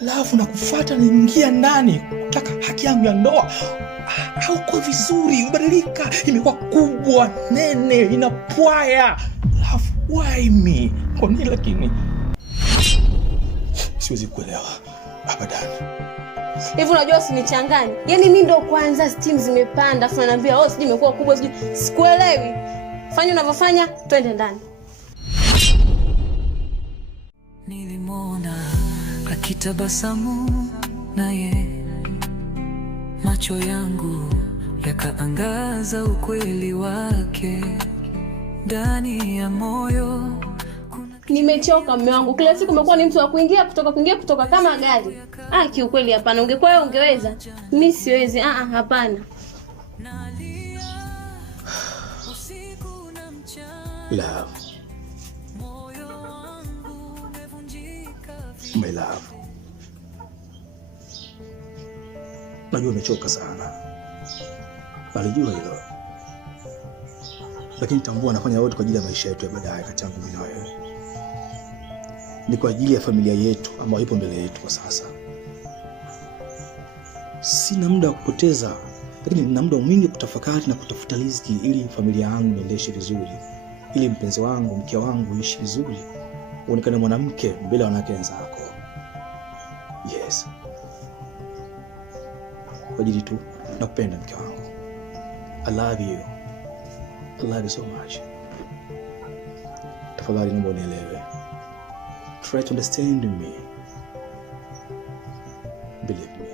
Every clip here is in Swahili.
Alafu nakufuata niingia ndani kutaka haki yangu ya ndoa. Hauko vizuri, umebadilika, imekuwa kubwa, nene, inapwaya. Alafu why me? Kwa nini lakini? Siwezi kuelewa abadan. Hivi unajua usinichanganye. Yaani mimi ndo kwanza steam zimepanda, afu ananiambia sijui imekuwa kubwa sijui. Sikuelewi. Fanya unavyofanya, twende ndani. Nilimwona akitabasamu naye, macho yangu yakaangaza ukweli wake ndani ya moyo. Nimechoka mume wangu. Kila siku umekuwa ni mtu wa kuingia kutoka kama gari. Kiukweli hapana. Ungekuwa wewe ungeweza. Mimi siwezi. Hapana. Love. My love. Najua umechoka sana. Nalijua hilo. Lakini tambua nafanya yote kwa ajili ya maisha yetu ya baadaye kati yangu na wewe. Ni kwa ajili ya familia yetu ambayo ipo mbele yetu kwa sasa. Sina muda wa kupoteza, lakini nina muda mwingi kutafakari na kutafuta riziki ili familia yangu iendeshe vizuri, ili mpenzi wangu, mke wangu ishi vizuri, uonekane mwanamke mbele ya wanawake wenzako. Yes. Kwa ajili tu nakupenda mke wangu. I love you. I love you so much. Tafadhali naomba unielewe. Try to understand me. Believe me.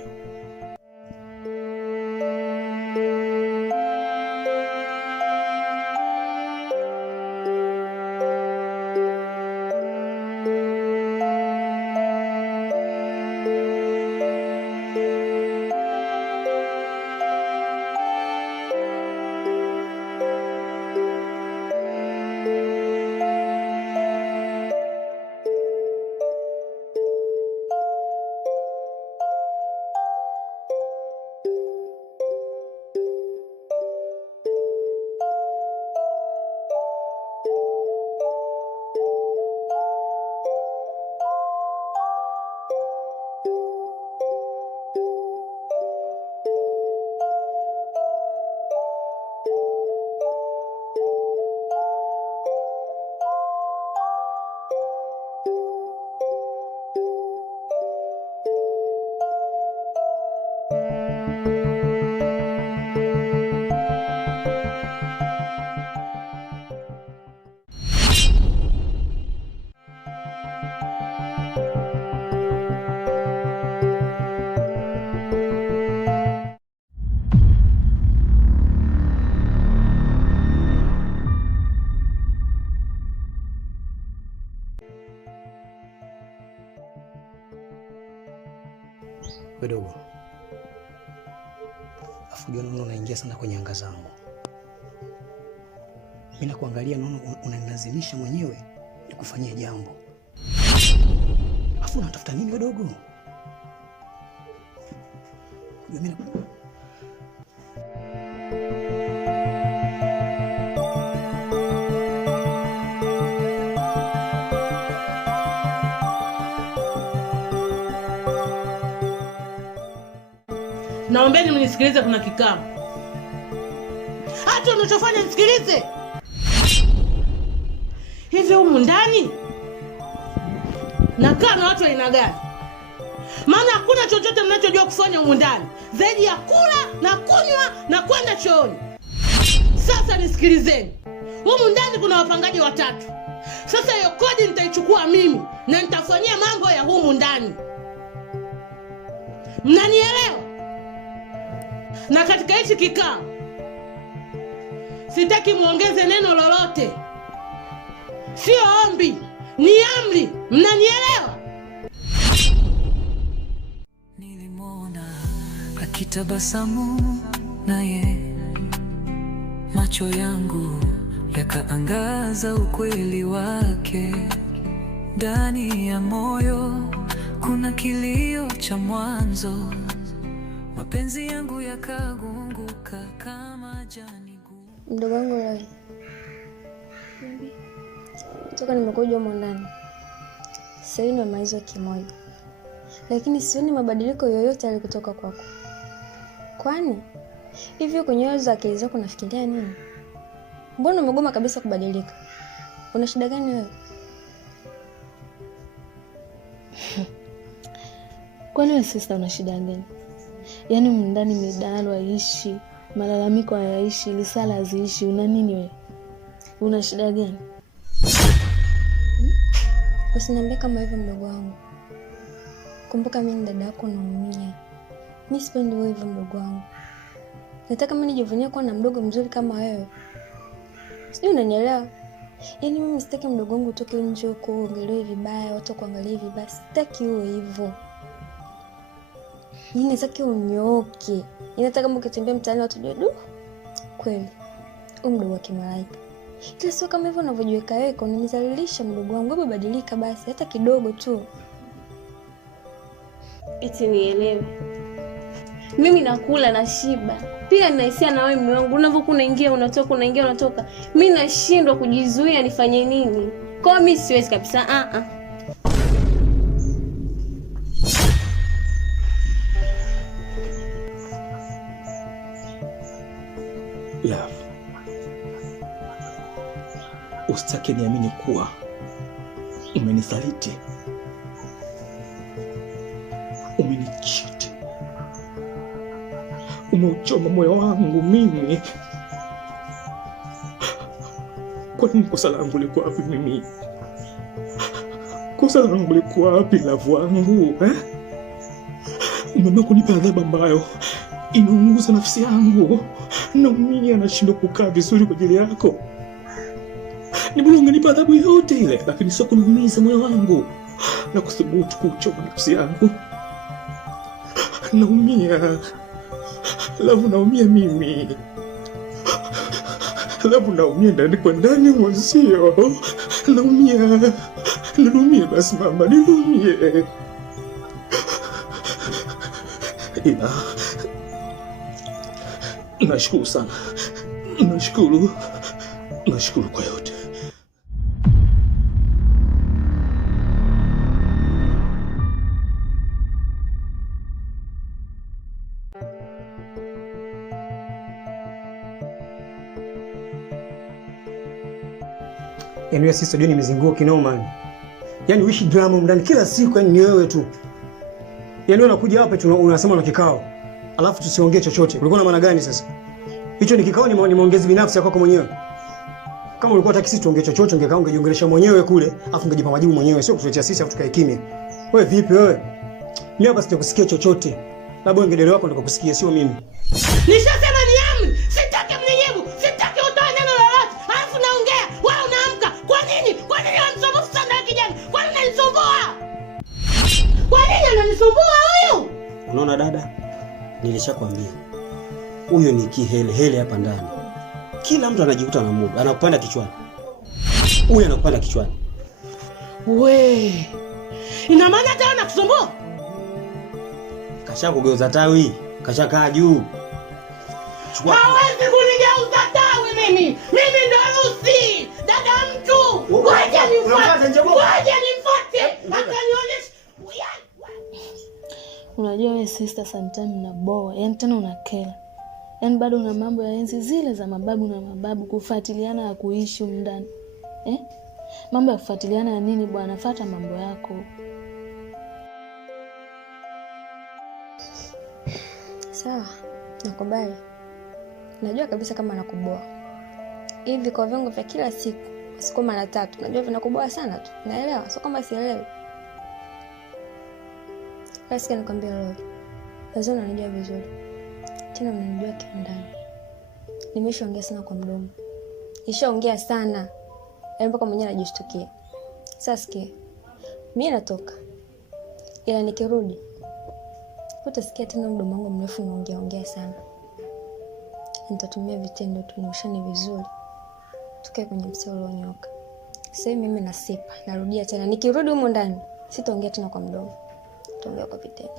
Wedogo. Afujua naona unaingia sana kwenye anga zangu. Mimi nakuangalia naona unanilazimisha mwenyewe nikufanyie jambo. Afu unatafuta nini wedogo? Mimi Naombeni mnisikilize, kuna kikao. Hata unachofanya nisikilize. Hivi humu ndani nakaa na watu aina gani? Maana hakuna chochote mnachojua kufanya humu ndani zaidi ya kula na kunywa na kwenda chooni. Sasa nisikilizeni. Humu ndani kuna wapangaji 3. Sasa hiyo kodi nitaichukua mimi na nitafanyia mambo ya humu ndani. Mnanielewa? Na katika hichi kikao sitaki muongeze neno lolote. Sio ombi, ni amri. Mnanielewa? Nilimwona akitabasamu naye, macho yangu yakaangaza ukweli wake ndani ya moyo. Kuna kilio cha mwanzo, mapenzi yangu yakagunguka kama jani gumu. Mdogo wangu Roy. Toka nimekuja huko ndani. Sasa nimemaliza kimoja. lakini sioni mabadiliko yoyote yale kutoka kwako. Kwani hivyo kwenye wazo akili zako unafikiria nini? Mbona umegoma kabisa kubadilika? Una shida gani wewe? Kwani wewe sister una shida gani? Yaani mndani midalo haishi, malalamiko hayaishi, risala haziishi, una nini wewe? Una shida gani? Usiniambie kama hivyo mdogo wangu. Kumbuka mimi ni dada yako naumia. Mimi sipendi wewe hivyo mdogo wangu. Nataka mimi nijivunie kuwa na mdogo mzuri kama wewe. Sijui unanielewa? Yaani mimi sitaki mdogo wangu utoke nje huko uongelewe vibaya, watu kuangalia vibaya. Sitaki uwe hivyo. Mimi nataka unyooke. Nataka kama ukitembea mtaani watu wajue kweli huyu mdogo wa kimalaika. Kila sio kama hivyo unavyojiweka wewe, unanizalilisha mdogo wangu. Hebu badilika basi hata kidogo tu. Eti nielewe. Mimi nakula na shiba. Pia ninahisia na wewe mume wangu. Unavyokuwa unaingia unatoka, unaingia unatoka. Mimi nashindwa kujizuia nifanye nini? Kwa mimi siwezi kabisa. Love, usitake niamini kuwa umenisaliti, umenichiti, umeuchoma moyo wangu mimi. Kwa nini? Kosa langu liko wapi mimi? Kosa langu liko wapi love wangu? Umeamua kunipa adhabu ambayo inaunguza nafsi yangu. Naumia, nashindwa kukaa vizuri kwa ajili yako. Ni bora ungenipa adhabu yote ile, lakini sio kuniumiza moyo wangu na kuthubutu kuchoma nafsi yangu. Naumia love, naumia mimi love, naumia ndani kwa ndani mwenzio. Naumia, nilumie basi mama, nilumie. Ila nashukuru sana, nashukuru kwa yote. Yaani wewe sister, John mzinguo kinoma. Yaani uishi drama ndani kila siku, yani ni wewe tu. Yaani unakuja hapa tu unasema na kikao, alafu tusiongee chochote. Ulikuwa na maana gani sasa? Hicho ni kikao, ni maongezi binafsi yako mwenyewe. Kama ulikuwa unataka sisi tuongee chochote, ungekaa ungejiongelesha mwenyewe kule, afu ungejipa majibu mwenyewe, sio kutuletea sisi afu tukae kimya. Wewe vipi wewe? Mimi hapa sitakusikia chochote. Labda ungedele wako ndio kukusikia, sio mimi. Nishasema ni amri. Sitaki mnijibu. Sitaki utoe neno lolote. Alafu naongea, wewe unaamka. Kwa nini? Kwa nini unanisumbua sana kijana? Kwa nini unanisumbua? Kwa nini unanisumbua huyu? Unaona dada? Nilishakwambia. Huyo ni kihele hapa ndani. Kila mtu anajikuta na Mungu, anakupanda kichwani. Huyu anakupanda kichwani. We. Ina maana hata anakusumbua? Kashakugeuza tawi, kashakaa juu. Chukua. Hawezi kunigeuza tawi mimi. Mimi ndo Rusi, dada mtu. Ngoja nifuate. Akanionyesha. Unajua wewe sister sometimes unaboa, yaani tena unakela. Yaani bado una mambo ya enzi zile za mababu na mababu, kufuatiliana ya kuishi ndani. Mambo ya kufuatiliana ya nini bwana? Fuata mambo yako. Sawa, nakubali. Najua kabisa kama nakuboa. Hivi kwa vyangu vya kila siku mara 3, najua vinakuboa sana tu. Naelewa, sio kama sielewi. Basi nikwambia leo. Lazima unanijua vizuri. Tena unanijua kiundani. Nimeshaongea sana kwa mdomo. Nishaongea sana. Yaani mpaka mwenyewe anajishtukia. Sasa sikia. Mimi natoka. Ila nikirudi utasikia tena mdomo wangu mrefu unaongea sana. Nitatumia vitendo tu nioshane vizuri. Tukae kwenye mstari ulionyooka. Sasa mimi nasipa, narudia tena. Nikirudi humo ndani, sitaongea tena kwa mdomo. Nitaongea kwa vitendo.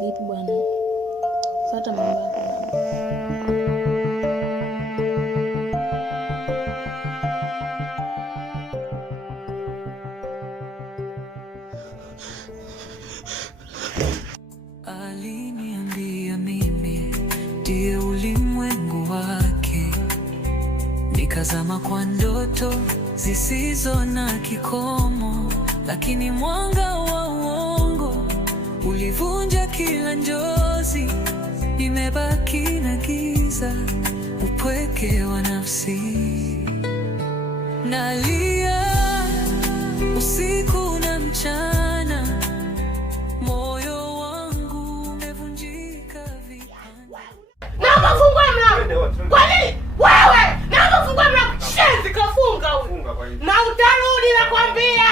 Vipi bwana? Fuata mambo yako. ndiye ulimwengu wake. Nikazama kwa ndoto zisizo na kikomo, lakini mwanga wa uongo ulivunja kila njozi. Nimebaki na giza, upweke wa nafsi. Nalia usiku na mchana, moyo wangu umevunjika vipande. Naomba fungua mlango. Kwa nini? Wewe! Naomba fungua mlango. Shenzi kafunga huyu. Na utarudi nakwambia.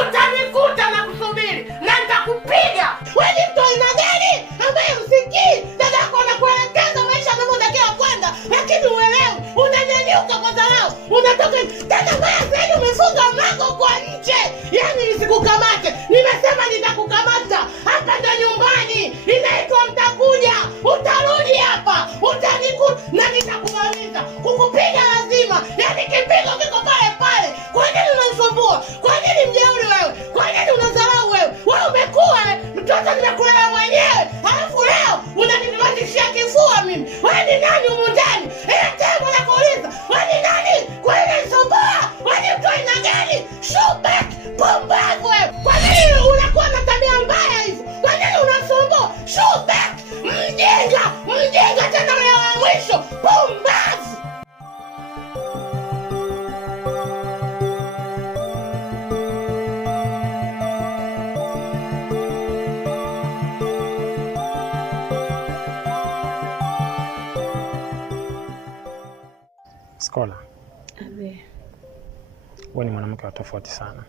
Utanikuta na kusubiri na nitakupiga. Wewe ni mtu aina gani ambaye msikii? Dada yako anakuelekeza maisha yanavyotakiwa kwenda, lakini uelewi. Unanyanyuka kwa dharau. Unatoka tena mbaya zaidi, umefunga mlango kwa nje. Yaani nisikukamate. Nimesema nitakukamata. Hapa ndo nyumbani. Inaitwa mtakuja. Utarudi hapa. Utanikuta na nitakumaliza. Kukupiga lazima. Yaani kipigo kiko pale pale. Kwa nini unanisumbua? Kwa nini mjeuri wewe? Kwa nini unadharau wewe? Wewe umekuwa mtoto nimekulea mwenyewe. Halafu leo unanibatishia kifua mimi. Wewe ni nani humu ndani? Tena nakuuliza. Wewe ni nani? Kwa nini unanisumbua? Wewe ni mtu aina gani? Shoot back. Pumbavu wewe. Kwa nini unakuwa na tabia mbaya hivyo? Kwa nini unasumbua? Shoot back. Mjinga. Mjinga tena leo wa mwisho. Pumbavu. Skola, wewe ni mwanamke wa tofauti sana.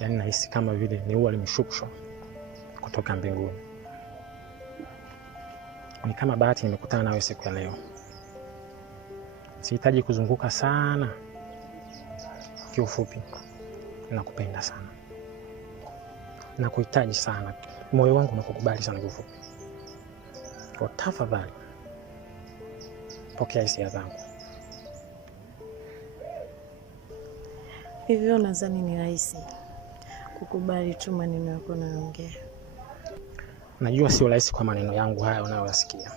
Yaani nahisi kama vile ni ua limeshushwa kutoka mbinguni. Ni kama bahati nimekutana nawe siku ya leo. Sihitaji kuzunguka sana. Kiufupi, nakupenda sana. Nakuhitaji sana. Moyo wangu unakukubali sana kiufupi. Kwa tafadhali, pokea hisia zangu. Hivyo nadhani ni rahisi kukubali tu maneno yako naongea. Najua sio rahisi kwa maneno yangu haya unayoyasikia,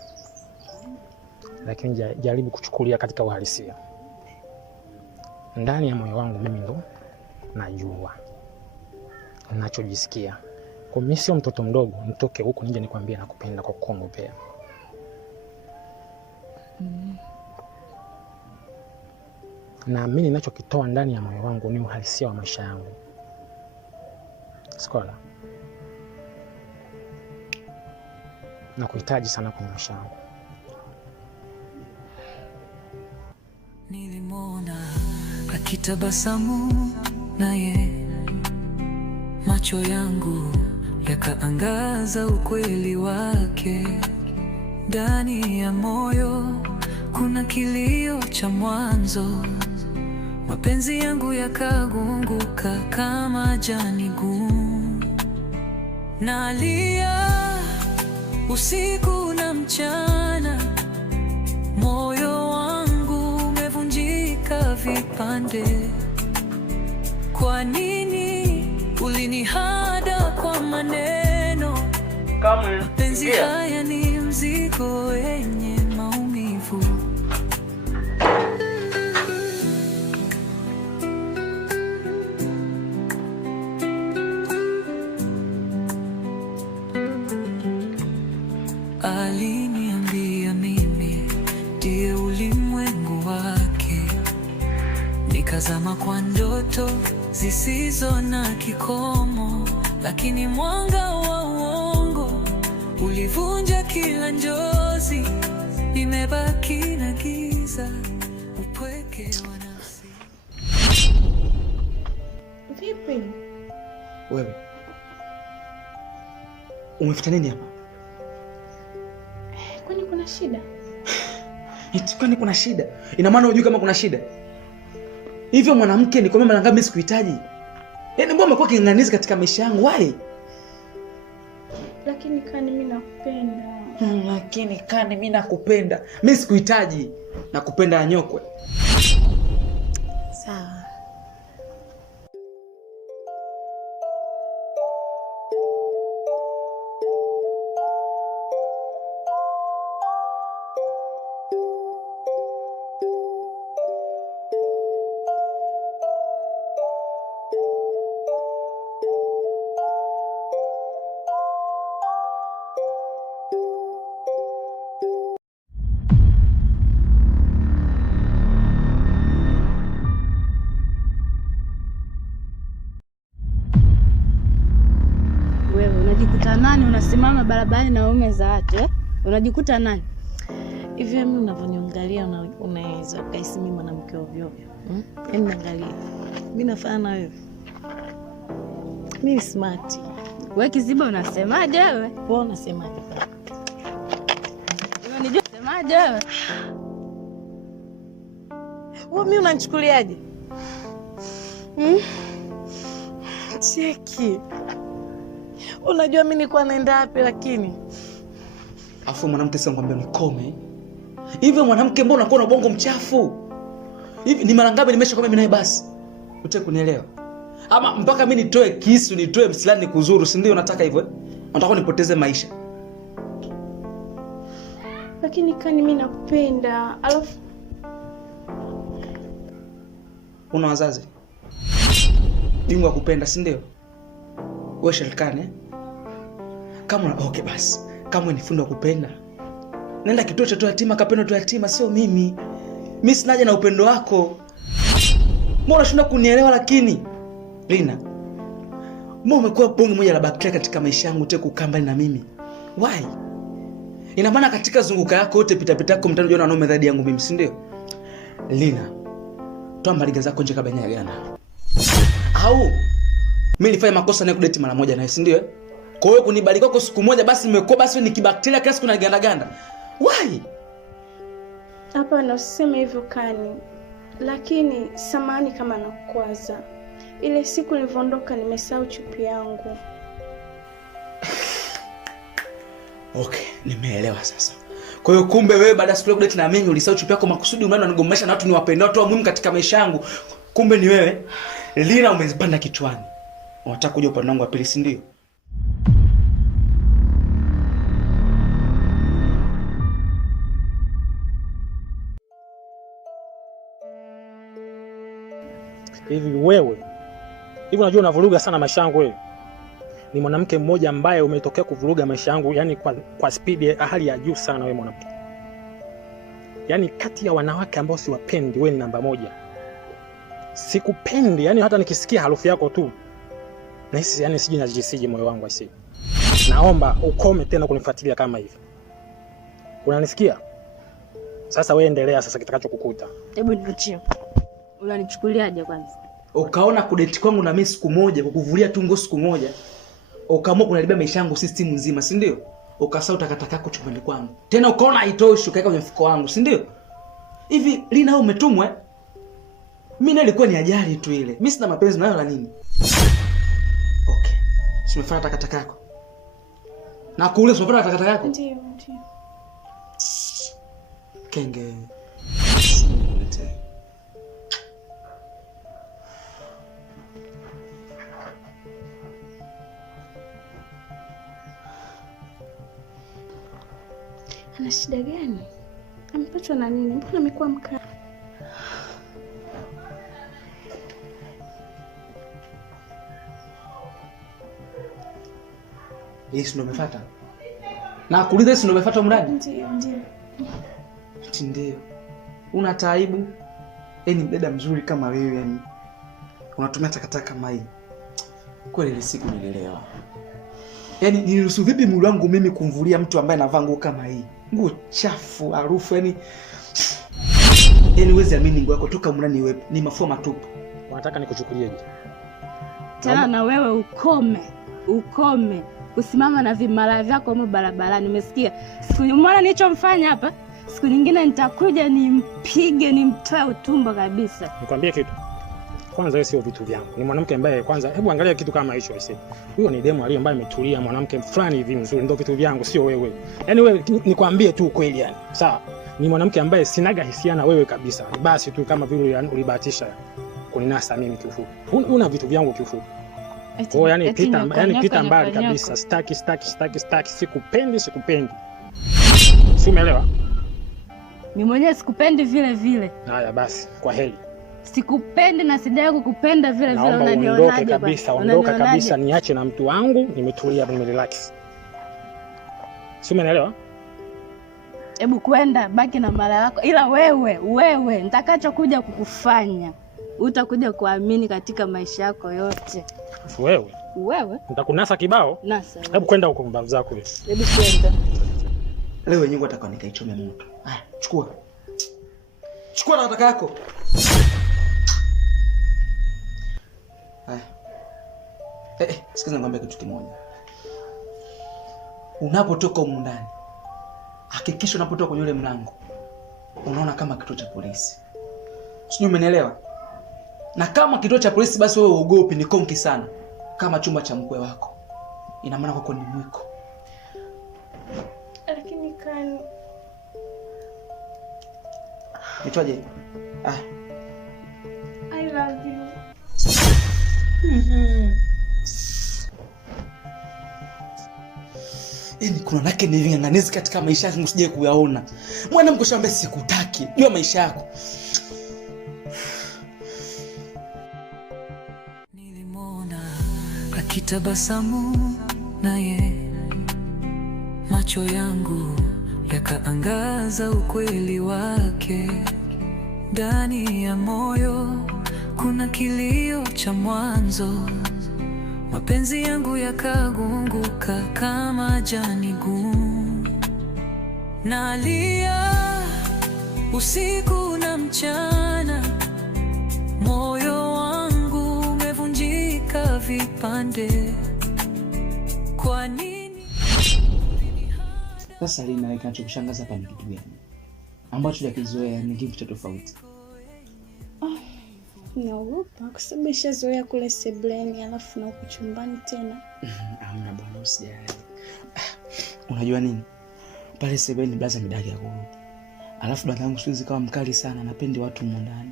lakini jaribu kuchukulia katika uhalisia. Ndani ya moyo wangu mimi ndo najua ninachojisikia. Kwa mimi sio mtoto mdogo nitoke huko nje nikwambie nakupenda kwa kukuongopea. Na mimi ninachokitoa ndani ya moyo wangu ni uhalisia wa maisha yangu. Skola, nakuhitaji sana kwenye maisha yangu. Nilimwona akitabasamu naye, macho yangu yakaangaza ukweli wake. Ndani ya moyo kuna kilio cha mwanzo, mapenzi yangu yakagunguka kama jani gumu. Nalia usiku na mchana, moyo wangu umevunjika vipande. Kwa nini ulinihada kwa maneno? Mapenzi haya ni mzigo wenye maumivu. Aliniambia mimi ndiye ulimwengu wake. Nikazama kwa ndoto zisizo na kikomo, lakini mwanga wa uongo ulivunja kila njozi. Nimebaki na giza, upweke wa nafsi. Vipi? Wewe umefuta nini hapa? Kwani kuna shida? Kwani kuna shida? Ina maana hujui kama kuna shida? Hivyo mwanamke ni kwa mara ngapi mimi sikuhitaji? Yaani mbona umekuwa king'ang'anizi katika maisha yangu? Why? Lakini Kani mimi nakupenda. Lakini Kani mimi nakupenda. Mimi sikuhitaji. Nakupenda anyokwe. Sawa. mabarabarani na waume za watu unajikuta nani? Hivi mimi unavyoniangalia unaweza kaisi mimi mwanamke ovyo ovyo. Yaani naangalia. Mimi nafanana na wewe. Mimi smart. Wewe Kiziba unasemaje wewe? Wewe unasemaje? Unanijua unasemaje wewe? Wewe mimi unanichukuliaje? Cheki. Unajua mimi nilikuwa naenda wapi lakini. Afu mwanamke sasa ngwambia nikome. Hivyo mwanamke mbona unakuwa na ubongo mchafu? Hivi ni mara ngapi nimeshakwambia mimi naye basi? Utaki kunielewa? Ama mpaka mimi nitoe kisu, nitoe msilani nikuzuru, si ndio unataka hivyo? Unataka nipoteze maisha. Lakini kani mimi nakupenda. Alafu una wazazi? Bingwa kupenda, si ndio? Wewe Sharkani kama okay basi. Kama ni fundo kupenda, nenda kituo cha yatima kapenda tu yatima, sio mimi. Mimi sinaje na upendo wako. Mbona unashinda kunielewa lakini? Lina, mbona umekuwa bonge moja la bakteria katika maisha yangu te kukamba na mimi? Why? Ina maana katika zunguka yako yote pita yako mtano jona wanaume zaidi yangu mimi, si ndio? Lina, toa mbaliga zako nje kabla nyagana. Au mimi nilifanya makosa na kudate mara moja naye, si ndio? Kwa hiyo kunibali kwako siku moja basi nimekuwa basi ni kibakteria kiasi kuna ganda. Why? Hapana, usiseme hivyo Kani. Lakini samani kama nakukwaza. Ile siku nilivyoondoka nimesahau chupi yangu. Okay, nimeelewa sasa. Kwa hiyo kumbe wewe baada ya siku kudate na mimi ulisahau chupi yako makusudi umeona unigomesha na watu niwapendao watu muhimu katika maisha yangu. Kumbe ni wewe. Lina umezipanda kichwani. Unataka kuja upande wangu wa pili, si ndio? Hivi wewe, hivi unajua unavuruga sana maisha yangu wewe. Ni mwanamke mmoja ambaye umetokea kuvuruga maisha yangu, yani kwa speed ya hali ya juu sana wewe mwanamke. Yani kati ya wanawake ambao siwapendi wewe ni namba moja. Sikupendi, yani hata nikisikia harufu yako tu nahisi yani siji moyo wangu asi. Naomba ukome tena kunifuatilia kama hivi. Unanisikia? Sasa wewe endelea sasa kitakachokukuta. Hebu niachie. Unanichukuliaje kwanza? Ukaona kudate kwangu na mimi siku moja, kukuvulia tungo siku moja. Ukaamua kunaribia maisha yangu system nzima, si ndio? Ukasahau takataka yako chumbani kwangu. Tena ukaona haitoshi ukaweka kwenye mfuko wangu, si ndio? Hivi Lina wewe umetumwa? Mimi na ilikuwa ni ajali tu ile. Mimi sina mapenzi nayo la nini? Okay. Simefanya takataka yako. Na kule simefanya takataka yako? Ndio. Kenge. Ana shida gani? Amepatwa na nini? Mbona amekuwa mkali? Yesu ndio umefuata. Na kuuliza Yesu ndio umefuata mradi? Ndio. Ndio. Una taibu? Yaani dada mzuri kama wewe yani. Unatumia takataka kama hii. Kweli ile siku nilielewa. Yaani niruhusu vipi mwili wangu mimi kumvulia mtu ambaye anavaa nguo kama hii? Nguo chafu, harufu yani. Yaani uweze amini nguo yako toka mrani wewe ni mafua matupu. Unataka nikuchukulieje? Tena na wewe ukome. Usimama na vimara vyako huko barabarani. Umesikia? Siku umeona nilichomfanya hapa? Siku nyingine nitakuja nimpige, nimtoe utumbo kabisa. Nikwambie kitu. Kwanza wewe sio vitu vyangu. Ni mwanamke ambaye kwanza hebu angalia kitu kama hicho wewe. Huyo ni demo aliye ambaye ametulia, mwanamke fulani hivi mzuri, ndio vitu vyangu sio wewe. Yaani wewe nikwambie tu ukweli yani. Sawa? Ni mwanamke ambaye sinaga hisia na wewe kabisa. Basi tu kama vile ulibahatisha kuninasa mimi kiufupi. Una vitu vyangu kiufupi. Oh, yani pita mbali kabisa. Staki, sikupendi. Si umeelewa? Mimi mwenyewe sikupendi vile. Haya basi, kwa heri. Sikupendi na sidai kukupenda vile unanionaje kabisa? Ondoka kabisa, niache na mtu wangu, nimetulia, nimerelax. Si umeelewa? Hebu kwenda baki na mara yako. Ila wewe nitakachokuja kukufanya utakuja kuamini katika maisha yako yote. Wewe Wewe? Nitakunasa kibao? Nasa. Hebu kwenda huko mbavu zako hivi. Hebu kwenda. Leo wenyewe nataka nikaichome moto. Haya, chukua. Chukua na taka yako. Haya. Sikiza ngombe kitu kimoja. Unapotoka huko ndani, hakikisha unapotoka kwenye ule mlango unaona kama kituo cha polisi. Sijui umenielewa? Na kama kituo cha polisi basi wewe uogopi, ni konki sana. Kama chumba cha mkwe wako. Ina maana kwako ni mwiko. Lakini Kani, Nitwaje? I love you. Yaani kuna nake ni vinganganizi katika maisha yangu sije kuyaona. Mwanamke shamba sikutaki. Jua maisha yako. Nilimwona akitabasamu naye, macho yangu yakaangaza ukweli wake. Ndani ya moyo kuna kilio cha mwanzo, mapenzi yangu yakagunguka kama jani gumu. Nalia usiku na mchana, moyo wangu umevunjika vipande. Kwa nini? Sasa Lina, kinachokushangaza hapa ni kitu gani? Ambacho hujakizoea, ni kitu cha tofauti. Naogopa kwa sababu nishazoea kule sebleni alafu na huko chumbani tena. Hamna bwana, usijali. Unajua nini? Pale sebleni blaza midaki ya kurudi. Alafu blaza yangu siwezi kawa mkali sana, napendi watu ndani.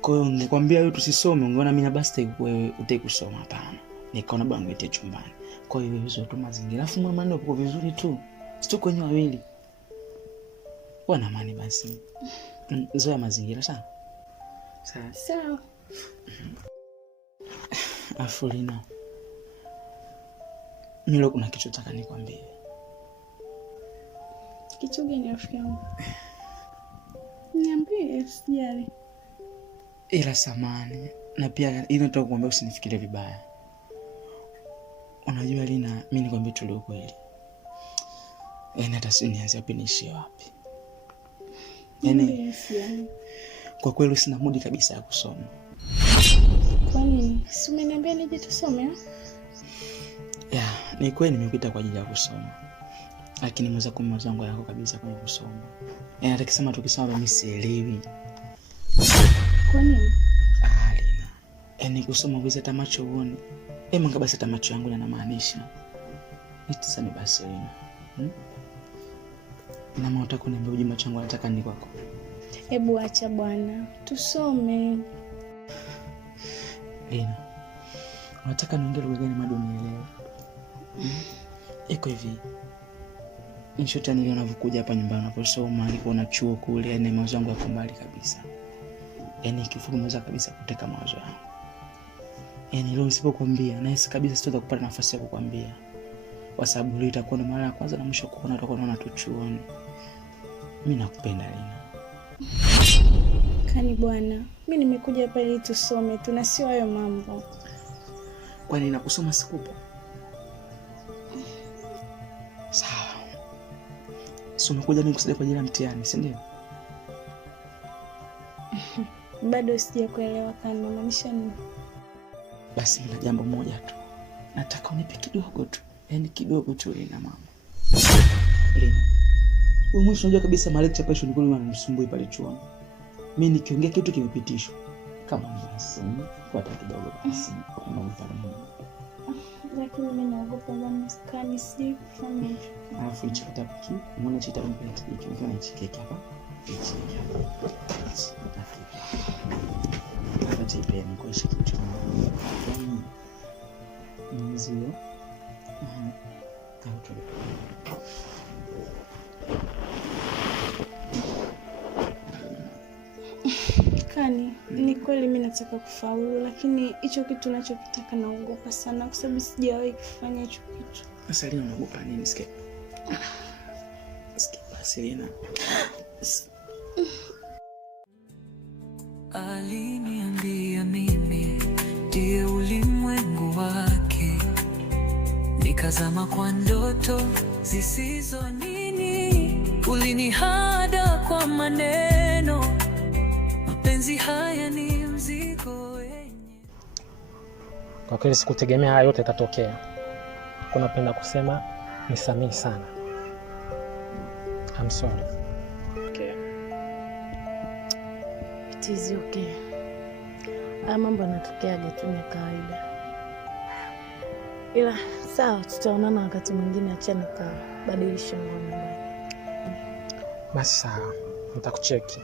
Kwa hiyo ningekwambia wewe tusisome, ungeona mimi na basta wewe utaki kusoma. Hapana. Nikaona bwana ngete chumbani. Kwa hiyo hizo tu mazingira. Alafu mwana maneno uko vizuri tu. Sio kwenye wawili. Wana amani basi. Zoea mazingira sana. Sawa. Afulina. Mimi kuna kitu nataka nikwambie. Kitu gani rafiki yangu? Niambie, sijali. Ila samani. Na pia inataka kukuambia usinifikirie vibaya. Unajua Lina, mimi nikwambia tu leo kweli. Hata si nianze wapi niishie wapi. Kwa kweli sina mudi kabisa ya kusoma. Kwa nini? Si umeniambia nije tusome? Ni kweli nimekuita kwa ajili ya kusoma. Lakini mweza kumwaza wangu yako kabisa kwenye kusoma. Hata kisema tukisoma mimi sielewi. Kwa nini? Lina. Kusoma wizi hata macho uone. Manga basi hata macho yangu yanamaanisha. Nitisame basi Lina. Ina maana unataka kuniambia uje macho yangu nataka ni kwako. Hebu acha bwana, tusome. Lina, unataka niongee lugha gani mado nielewe? Iko hivi. Nishota niliona unapokuja hapa nyumbani unaposoma, alikuwa chuo kule, yani mawazo yangu yako mbali kabisa. Kifupi mweza kabisa kuteka mawazo yangu. Leo nisipokuambia, nahisi kabisa sitaweza kupata nafasi ya kukuambia. Kwa sababu leo itakuwa ni mara ya kwanza na mwisho kuona utakuwa unaona tu chuoni. Mimi nakupenda Lina. Kani bwana, mimi nimekuja hapa ili tusome, tunasio hayo mambo. Kwa nini nakusoma sikupo? Sawa. Sio umekuja mimi kusaidia kwa ajili ya mtihani, si ndio? Bado sijakuelewa Kani, unamaanisha nini? Basi mimi na jambo moja tu. Nataka unipe kidogo tu. Kidogo tu Lina mama. Lina. Wewe mwisho unajua kabisa malecture passion nilikuwa ninamsumbui pale chuoni. Mimi nikiongea kitu kimepitishwa. Kama basi, kwa kidogo basi. Lakini mimi naogopa bwana Kani, si kufanya hivyo. Alafu chita piki, mbona chita mpenda hiki nikiwa nichekeke hapa. Hichi hapa. Hapa chipeni kwa shiki kitu. Nzio. Tatu. Kani, ni kweli mimi nataka kufaulu, lakini hicho kitu ninachokitaka naogopa sana kwa sababu sijawahi kufanya hicho kitu. Sasa Lina unaogopa nini? Sikia basi Lina. Aliniambia mimi ndiye ulimwengu wake, nikazama kwa ndoto zisizo nini. Ulinihada kwa maneno, mapenzi haya ni mzigo wenye. Kwa kweli sikutegemea haya yote yatatokea. Napenda kusema nisamehe sana. I'm sorry. Okay. It is okay. Haya mambo yanatokeaga tu, ni kawaida. Ila sawa, tutaonana wakati mwingine, acha nikabadilisha nguo. Basi sawa, nitakucheki.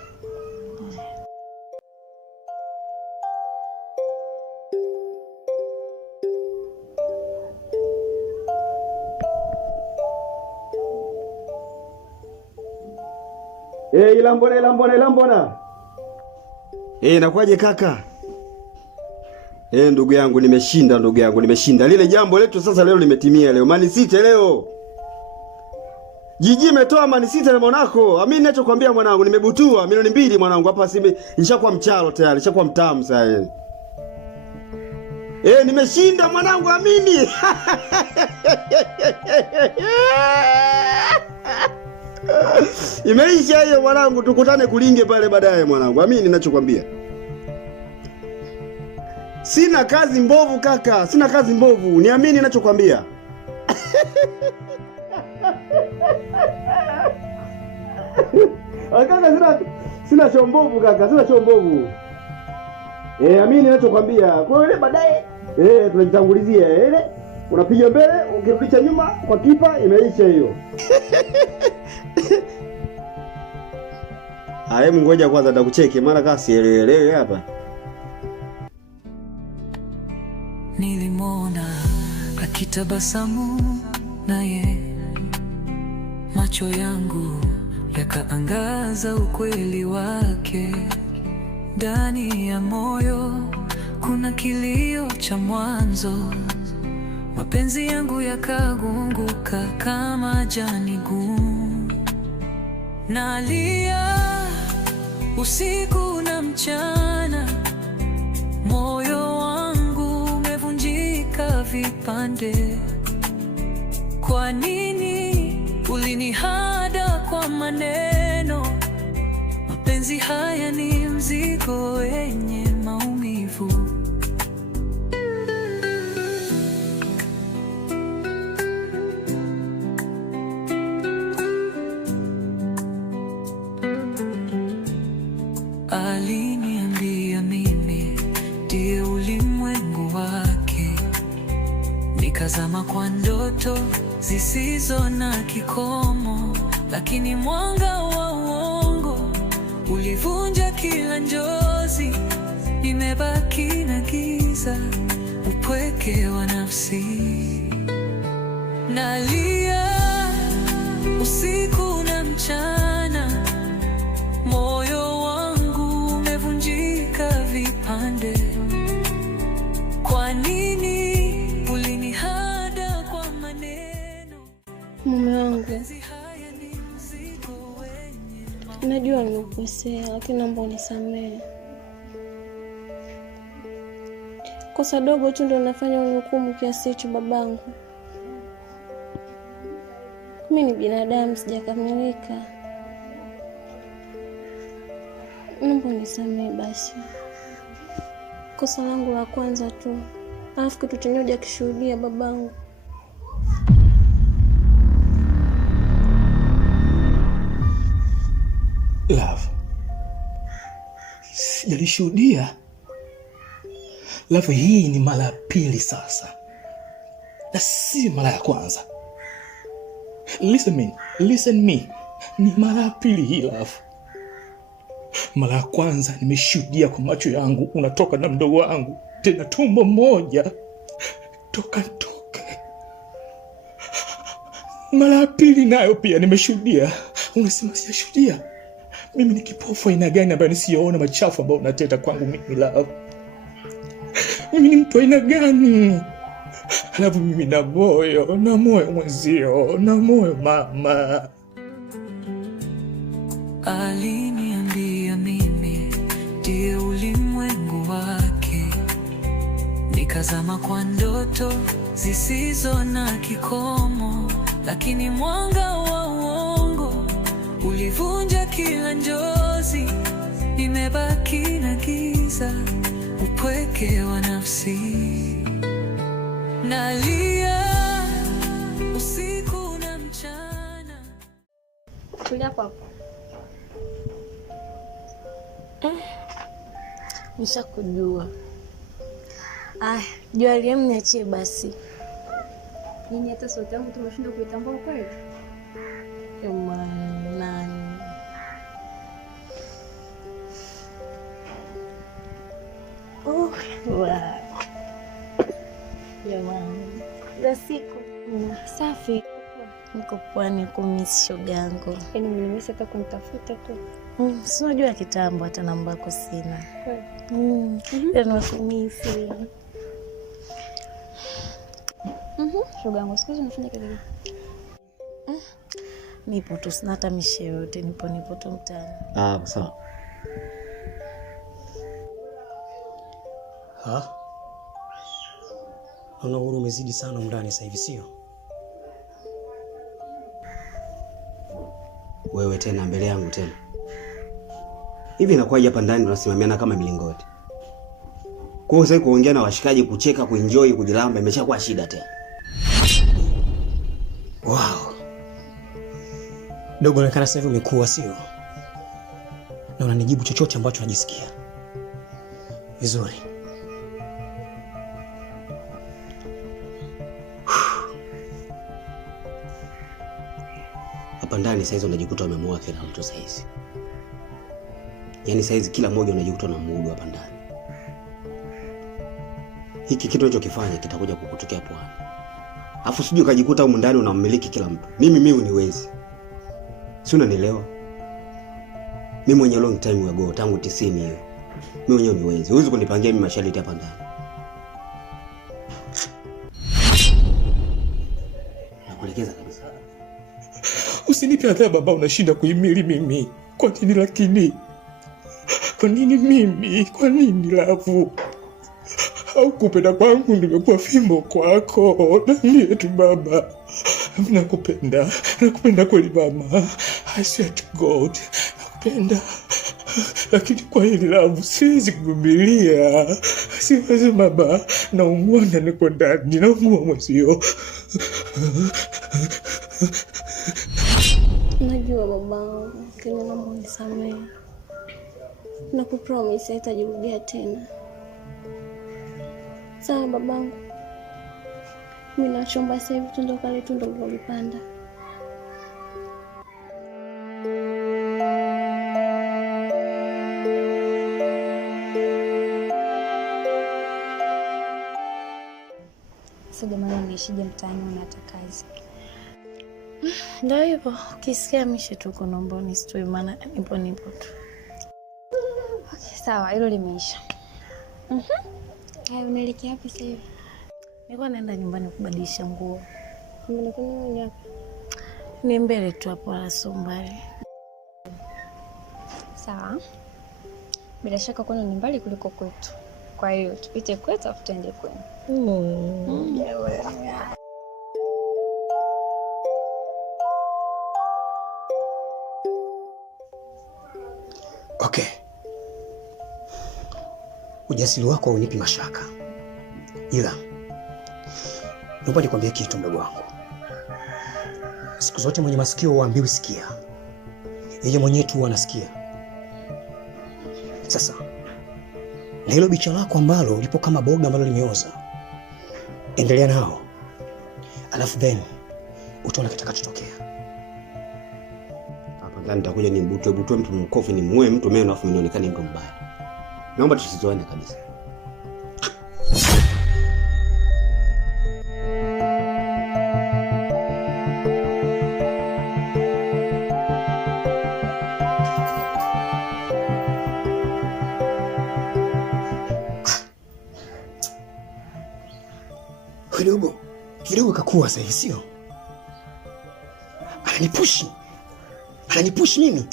Ilambona. Nakwaje kaka? Ndugu yangu nimeshinda. Lile jambo letu sasa leo limetimia leo. Man City leo. Jiji imetoa Man City na Monaco. Mimi ninachokuambia mwanangu, nimebutua milioni 2 mwanangu, hapa nishakuwa mchalo tayari, nishakuwa mtamu sasa. Nimeshinda mwanangu, amini. Imeisha hiyo mwanangu, tukutane Kulinge pale baadaye mwanangu. Amini ninachokwambia. Sina kazi mbovu kaka, sina kazi mbovu. Niamini ninachokwambia. Kaka sina chombovu kaka, sina chombovu. Amini ninachokwambia. Kwa hiyo baadaye tunajitangulizia ile. Unapiga mbele, ukirudisha nyuma kwa kipa, imeisha hiyo. Hebu ngoja kwanza nitakucheki mara kasi elewe hapa. Nilimwona akitabasamu naye, macho yangu yakaangaza ukweli wake. Ndani ya moyo kuna kilio cha mwanzo, mapenzi yangu yakagunguka kama jani gumu. Nalia usiku na mchana, moyo wangu umevunjika vipande. Kwa nini ulinihada kwa maneno? Mapenzi haya ni mzigo wenye maumivu. Aliniambia mimi ndiye ulimwengu wake, nikazama kwa ndoto zisizo na kikomo, lakini mwanga wa uongo ulivunja kila njozi. Nimebaki na giza, upweke wa nafsi. Nalia usiku na mchana, moyo wangu umevunjika vipande. Kwa nini ulinihada kwa maneno? Mume wangu, najua nimekosea, lakini naomba unisamehe. Kosa dogo tu ndio nafanya unihukumu kiasi hicho babangu. Mimi ni binadamu, sijakamilika. Naomba unisamehe basi. Kosa langu la kwanza tu, alafu kitu chenye hujakishuhudia babangu. Love, sijalishuhudia. Love, hii ni mara ya pili sasa, na si mara ya kwanza. Listen me, ni mara ya pili hii Love. Mara ya kwanza nimeshuhudia kwa macho yangu unatoka na mdogo wangu, tena tumbo moja, toka. Mara ya pili nayo pia nimeshuhudia. Unasema sijashuhudia? Mimi ni kipofu aina gani ambayo nisiyoona machafu ambayo unateta kwangu mimi Love? Mimi ni mtu aina gani? Alafu mimi na moyo mwenzio, na moyo mama. Aliniambia mimi ndiye ulimwengu wake, nikazama kwa ndoto zisizo na kikomo, lakini mwanga wa uongo ulivunja kila njozi. Nimebaki na giza, upweke wa nafsi, nalia usiku na mchana. Tulia hapo. Nishakujua. Jua liemu niachie basi. Nini hata sauti yangu tumeshinda kuitambua kweli? Nani? Jamani. Za siku. Safi. Niko pwani kumisi shogangu. Yaani mlimisi hata kunitafuta tu. Si unajua kitambo hata namba yako sina. Nakumisi. Shogangu, siku hizi unafanya kazi gani? Nipo tu, sina hata mishe yote, nipo tu mtaani. Sawa. Naona uhuru umezidi sana ndani sasa hivi, sio? Wewe tena mbele yangu tena. Hivi inakuwaje hapa ndani tunasimamiana kama milingoti? Kwa hiyo sasa kuongea na washikaji, kucheka, kuenjoy, kujilamba imeshakuwa shida tena. Wow. Dogo, inaonekana sasa hivi umekuwa, sio? Na unanijibu chochote ambacho unajisikia. Vizuri. Hapa ndani saizi unajikuta umemoa kila mtu saizi. Yaani saizi kila mmoja unajikuta na muudu hapa ndani. Hiki kitu unachokifanya kitakuja kukutokea pwani. Alafu sije ukajikuta huko ndani unamiliki kila mtu. Mimi uniwezi. Si unanielewa? Mimi mwenye long time ago, tangu 90 hiyo. Mimi mwenyewe uniwezi. Huwezi kunipangia mimi masharti hapa ndani. Nakuelekeza kabisa. Usinipe adhabu baba, unashinda kuhimili mimi. Kwa nini lakini? Kwa nini mimi? Kwa nini lavu? Au kupenda kwangu nimekuwa fimbo kwako? Niambie tu baba. Nakupenda. Nakupenda kweli mama. I swear to God. Nakupenda. Lakini kwa hili lavu siwezi kuvumilia. Siwezi baba. Naumwa ndani kwa ndani. Naumwa mwezio. Najua baba, kile naomba unisamehe. Nakupromise haitajirudia tena. Sawa babangu. Mimi nachomba sasa hivi tundo kale tundo lilolipanda. Sasa jamani, niishije mtaani unataka kazi? Ndio hivyo, ukisikia mishe tu kunomba nisitoi, maana nipo tu. Okay, sawa, hilo limeisha. Haya, unaelekea wapi sasa hivi? Nilikuwa naenda nyumbani kubadilisha nguo. Unakwenda ni wapi? Ni mbele tu hapo la Sombali. Sawa. Bila shaka kwani ni mbali kuliko kwetu. Kwa hiyo tupite kwetu afu tuende kwenu. Okay. Ujasiri wako unipi mashaka. Ila naomba nikwambie kitu mdogo wangu. Siku zote mwenye masikio huambiwa sikia. Yeye mwenyewe tu anasikia. Sasa na hilo bicha lako ambalo lipo kama boga ambalo limeoza, endelea nao. Alafu then utaona kitakachotokea. Hapa ndani nitakuja nimbutwe mtu mkofi, nimuue mtu meno afu nionekane mtu mbaya. Naomba tusizoane kabisa. Kidogo kakua sasa, sio? Ananipush mimi.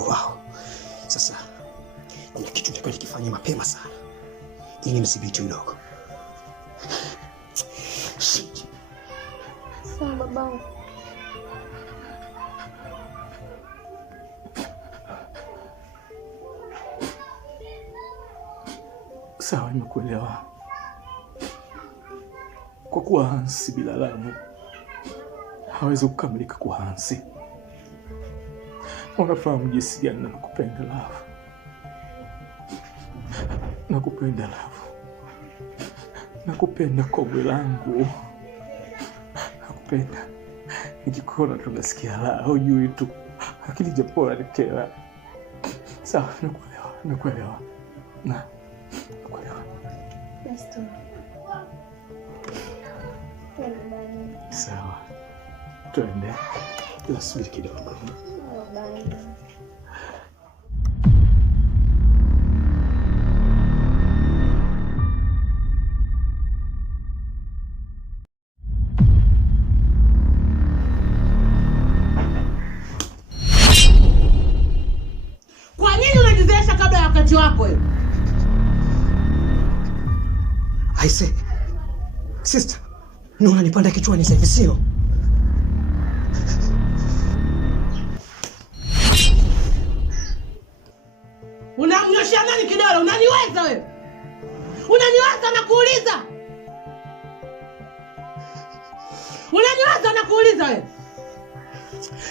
Wow. Sasa kuna kitu nitakwenda kifanya mapema sana. ili msibiti udogo. Sawa babangu. Sawa, nimekuelewa. Kwa kuwa Hansi bila Lavu hawezi kukamilika kwa Hansi. Unafahamu jinsi gani nakupenda Lavu. Nakupenda Lavu. Nakupenda kongwe langu. Nakupenda. Nikikuona tunasikia la hujui tu. Lakini japo alikela. Sawa, nakuelewa. Nakuelewa. Sawa. Twende. Tusubiri kidogo. Kwa nini unajizeesha kabla ya wakati wako wewe? Aise. Sister, ni unanipanda kichwani sasa hivi sio? Unamnyoshia nani kidole? Unaniweza wewe? Unaniweza na kuuliza? Unaniweza na kuuliza wewe?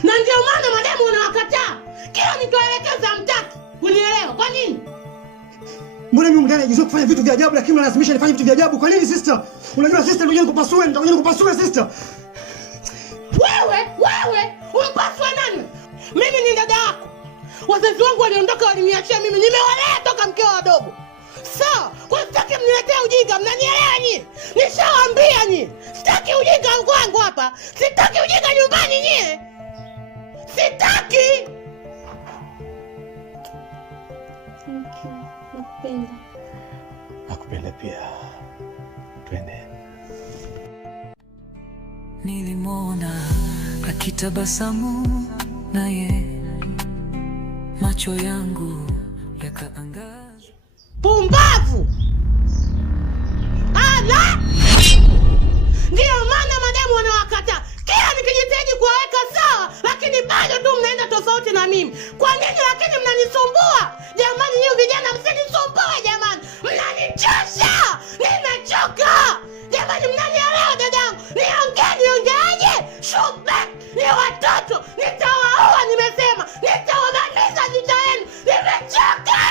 Na ndio maana mademu unawakataa. Kila nikiwaelekeza hamtaki kunielewa. Kwa nini? Mbona mimi mgani anajizoea kufanya vitu vya ajabu lakini unalazimisha nifanye vitu vya ajabu? Kwa nini sister? Unajua sister ndio nikupasue, nitakuja nikupasue sister. Wewe umpasue nani? Mimi ni dada yako. Wazazi wangu waliondoka waliniachia mimi. Nimewalea toka mkeo wadogo. Sawa, kwa sitaki mniletee ujinga, mnanielewa nyie? Nishawaambia nyie. Sitaki ujinga kwangu hapa. Sitaki ujinga nyumbani nyie. Sitaki. Nakupenda pia. Twende. Nilimwona akitabasamu naye, macho yangu yakaangaza. Pumbavu! Ala! Ndio maana mademu wanawakataa. Kila nikijitahidi kuwaweka sawa, lakini bado tu mnaenda tofauti na mimi. Kwa nini lakini mnanisumbua? Jamani, nyinyi vijana msinisumbue jamani. Mnanichosha! Nimechoka! Jamani, mnanielewa dadangu? Niongeaje? Shoot back! Ni watoto! Nitawaua nimesema! Nitawabamiza vita yenu! Nimechoka!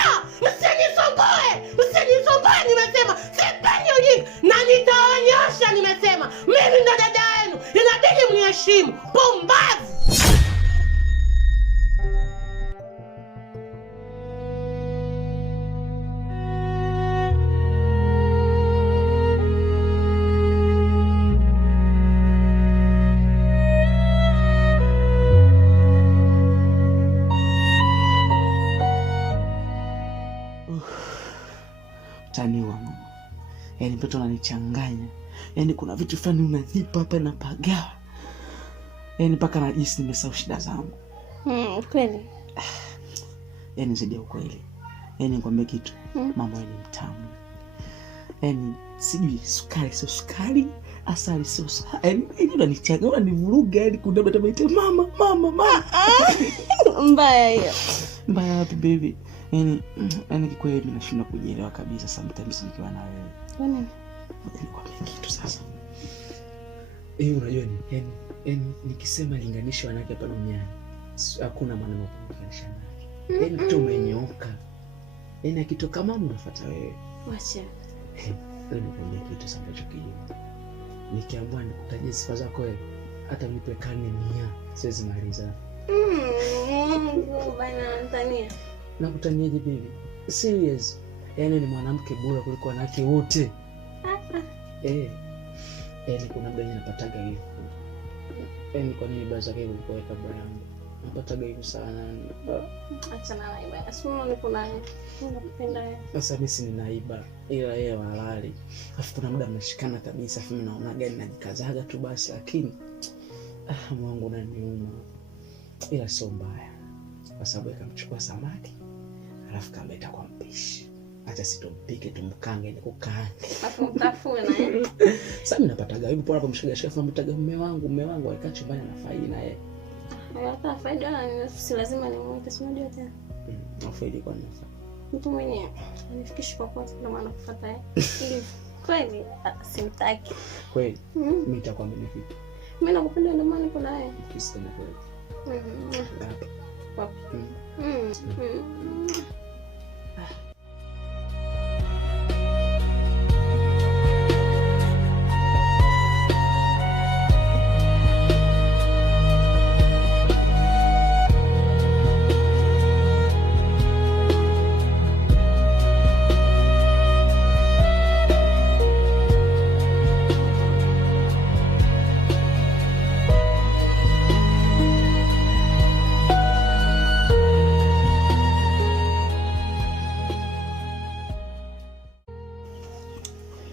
Msinisumbue! Msinisumbue nimesema! Sipendi ujinga! Na nitawanyosha nimesema! Mimi ndo dada yenu! Inabidi mniheshimu! Pumbavu! Tani wangu. Yaani mtoto unanichanganya. Yaani kuna vitu fulani unanipa hapa na pagawa. Yaani mpaka najisi nimesahau shida zangu. Kweli. Yaani zaidi ya ukweli. Yaani nikwambie kitu. Mama wewe ni mtamu. Yaani sijui sukari sio sukari, asali sio asali. Yaani unanichanganya, unanivuruga yaani kuna bata baita mama. Mbaya hiyo. Mbaya wapi baby? Yaani kikweli mimi nashindwa kujielewa kabisa sometimes nikiwa na wewe. Mbona? Nikwambie kitu sasa. Unajua ni yaani nikisema linganisho wanawake hapa duniani hakuna maneno kulinganisha naye. Yaani mtu umenyooka. Yaani akitoka mama unafuata wewe. Wacha. Nikwambie kitu sasa ambacho kijua. Nikiambiwa nikutajie sifa zako wewe, hata unipe karne 100 siwezi maliza. Bana Tanzania. Nakutaniaje baby? Serious. Yaani ni mwanamke bora kuliko wanawake wote. Yaani kuna muda ninapataga hivi. Yaani kwa nini baza yake kuliko kabla yangu? Napataga hivi sana. Acha na naiba. Sio niko naye. Nakupenda. Sasa mimi si ninaiba ila yeye halali. Alafu kuna muda mnashikana kabisa, afu mimi naona gani najikazaga tu basi, lakini Mungu unaniuma. Ila sio mbaya. Kwa sababu ikamchukua samaki alafu kaleta kwa mpishi. Acha sitompike tumkange nikukaange. Afu utafuna Sasa mimi napataga hivi pole hapo mshiga shefu mtaga mume wangu alikaa chumbani na faidi na yeye. hata faida na si lazima nimuite, si unajua tena. Faidi kwa nini? Mtu mwenyewe anifikishi popote ndio maana kufuata yeye. Ili kweli simtaki. Kweli. Mimi nitakwambia vipi? Mimi nakupenda ndio maana niko na yeye. Kisa na kweli.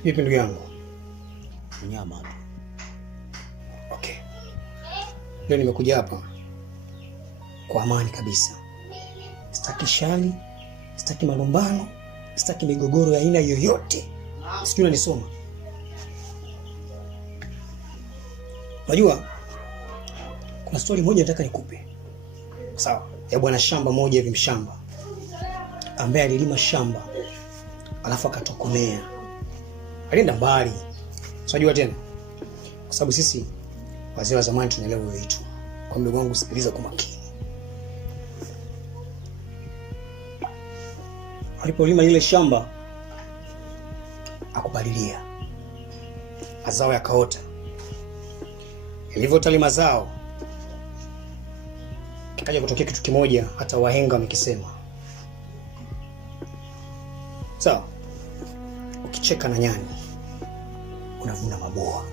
Vipi ndugu yangu? Mnyama tu. Okay. Leo nimekuja hapa kwa amani kabisa. Sitaki shari, sitaki malumbano, sitaki migogoro ya aina yoyote. Sijui unanisoma. Unajua kuna story moja nataka nikupe. Sawa? Ya bwana shamba moja hivi mshamba ambaye alilima shamba alafu akatokomea. Alienda mbali. Unajua tena? Kwa sababu sisi wazee wa zamani tunaelewa vitu. Kwa mdogo wangu sikiliza kwa makini. Alipolima ile shamba akubalilia. Mazao yakaota. Ilivyoota mazao kikaja kutokea kitu kimoja hata wahenga wamekisema. Sawa? Ukicheka na nyani unavuna maboa.